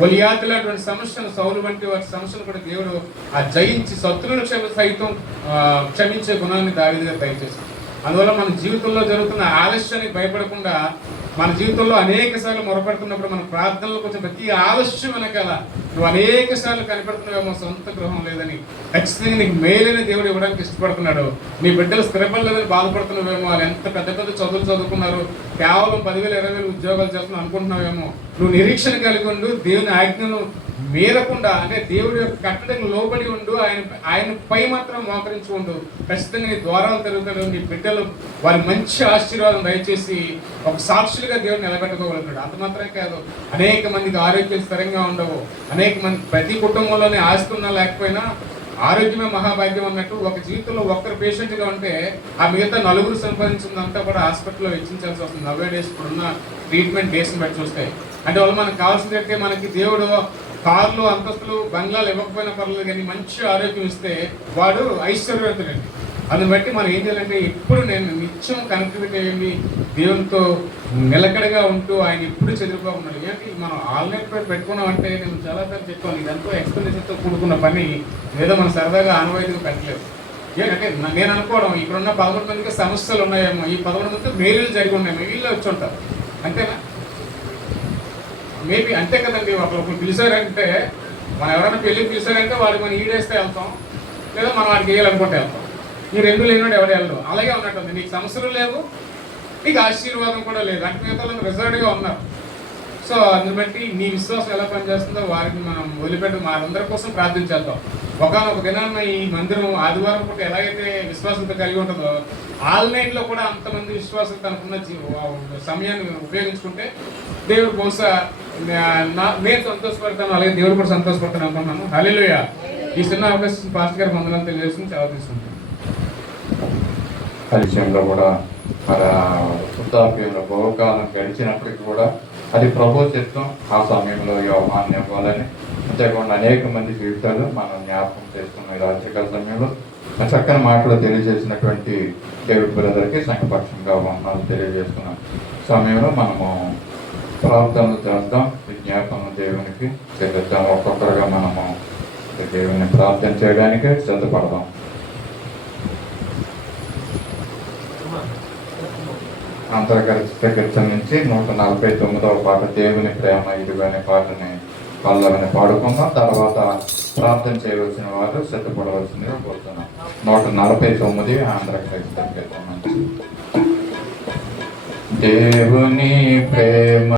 గొలియాతులటువంటి సమస్యను, సౌలు వంటి వాటి సమస్యను కూడా దేవుడు ఆ జయించి శత్రువులను సైతం క్షమించే గుణాన్ని దావీదుగా దయచేస్తాడు. అందువల్ల మన జీవితంలో జరుగుతున్న ఆలస్యానికి భయపడకుండా మన జీవితంలో అనేక సార్లు మొరపెడుతున్నప్పుడు మన ప్రార్థనలో కొంచెం ప్రతి ఆలస్యం వెనకాల నువ్వు అనేక సార్లు కనిపెడుతున్నావేమో సొంత గృహం లేదని, ఖచ్చితంగా నీకు మేలైన దేవుడు ఇవ్వడానికి ఇష్టపడుతున్నాడు. నీ బిడ్డలు స్థిరపడలేదని బాధపడుతున్నావేమో, వాళ్ళు ఎంత పెద్ద పెద్ద చదువులు చదువుకున్నారు, కేవలం 10,000 20,000 ఉద్యోగాలు చేస్తున్నావు అనుకుంటున్నావేమో. నువ్వు నిరీక్షణ కలిగి ఉండు, దేవుని ఆజ్ఞను మీరకుండా అంటే దేవుడి యొక్క కట్టడకు లోబడి ఉండు, ఆయన పై మాత్రం మోకరించి ఉండు. ఖచ్చితంగా నీ ద్వారాలు తిరుగుతాడు. నీ బిడ్డలు వారి మంచి ఆశీర్వాదం దయచేసి ఒక సాక్షులుగా దేవుడిని నిలబెట్టుకోగలుగుతాడు. అంత మాత్రమే కాదు, అనేక మందికి ఆరోగ్యం స్థిరంగా ఉండవు. అనేక మంది ప్రతి కుటుంబంలోనే ఆస్తున్నా లేకపోయినా ఆరోగ్యమే మహాభాగ్యం అన్నట్టు ఒక జీవితంలో ఒక్కరు పేషెంట్గా ఉంటే ఆ మిగతా 4 సంపాదించిందంతా కూడా హాస్పిటల్లో వెచ్చించాల్సి వస్తుంది. 90 డేస్ ఇప్పుడున్న ట్రీట్మెంట్ డేస్ని బట్టి చూస్తే. అంటే వాళ్ళు మనకు కావాల్సిందంటే మనకి దేవుడు కార్లు, అంతస్తులు, బంగ్లాలు ఇవ్వకపోయినా పర్లేదు కానీ మంచి ఆరోగ్యం ఇస్తే వాడు ఐశ్వర్యవంతుడండి. అందుని బట్టి మనం ఏం చేయాలంటే ఎప్పుడు నేను నిత్యం కనెక్టివిటీ అయ్యింది దేవునితో నిలకడగా ఉంటూ ఆయన ఎప్పుడు చెదిరిపోకుండా ఉన్నాడు. ఏంటి మనం ఆన్లైన్ పెట్టుకున్నాం అంటే నేను చాలాసార్లు చెప్పాను, ఇదంతా ఎక్స్పెండిచర్తో కూడుకున్న పని, ఏదో మనం సరదాగా ఆనవాయితీగా పెట్టలేదు. ఏంటంటే నేను అనుకోవడం ఇక్కడున్న 11 మందికి సమస్యలు ఉన్నాయేమో, ఈ 11 మందికి మేలులు జరిగి ఉన్నాయేమో, వీళ్ళు వచ్చి ఉంటారు అంతేనా? మేబీ అంతే కదండి. ఒకరు పిలిచారంటే మనం ఎవరైనా పెళ్ళికి పిలిచారంటే వాడికి మనం ఈడేస్తే వెళ్తాం, లేదా మనం వాడికి వేయాలనుకుంటే వెళ్తాం. ఈ 2 లేనివాడు ఎవరు వెళ్ళరు. అలాగే ఉన్నట్టుంది. నీకు సమస్యలు లేవు, నీకు ఆశీర్వాదం కూడా లేదు, అంటే మిగతా రిజర్వ్డ్గా ఉన్నారు. సో అందుని బట్టి నీ విశ్వాసం ఎలా పనిచేస్తుందో వారికి మనం వదిలిపెట్టి మనందరి కోసం ప్రార్థించేద్దాం. ఒకనొక దినాన్న ఈ మందిరం ఆదివారం పూట ఎలాగైతే విశ్వాసంతో కలిగి ఉంటుందో ఆన్లైన్లో కూడా అంతమంది విశ్వాసం తనకున్న సమయాన్ని ఉపయోగించుకుంటే దేవుడు బహుశా నేను సంతోషపడతాను, అలాగే దేవుడు కూడా సంతోషపడతాను అనుకుంటున్నాను. హల్లెలూయా. ఈ చిన్న అవకాశం పాస్టర్ గారు వందనాలు తెలియజేసుకుని చాలా తీసుకుంటాను. విషయంలో కూడా మరి వృద్ధాప్యంలో బహుకాలం గడిచినప్పటికీ కూడా అది ప్రభు చిత్తం. ఆ సమయంలో యోహాన్ని ఇవ్వాలని అంతేకాకుండా అనేక మంది జీవితాలు మనం జ్ఞాపకం చేసుకున్న ఈ రాత్రికాల సమయంలో చక్కని మాటలు తెలియజేసినటువంటి డేవిడ్ బ్రదర్కి సంఘపక్షంగా వందనాలు తెలియజేస్తున్న సమయంలో మనము ప్రార్థనలు చేద్దాం, విజ్ఞాపన దేవునికి చెల్లిద్దాం. ఒక్కొక్కరుగా మనము దేవుని ప్రార్థన చేయడానికి సిద్ధపడదాం. అంతర్గత కీర్తన నుంచి 149వ పాట దేవుని ప్రేమ ఇదిగో అనే పాటని పల్లవిని పాడుకుందాం. తర్వాత ప్రార్థన చేయవలసిన వారు సిద్ధపడవలసిందిగా కోరుతున్నాం. 149 ఆంధ్రప్రదేశ్ కీర్తన నుంచి. దేవుని ప్రేమ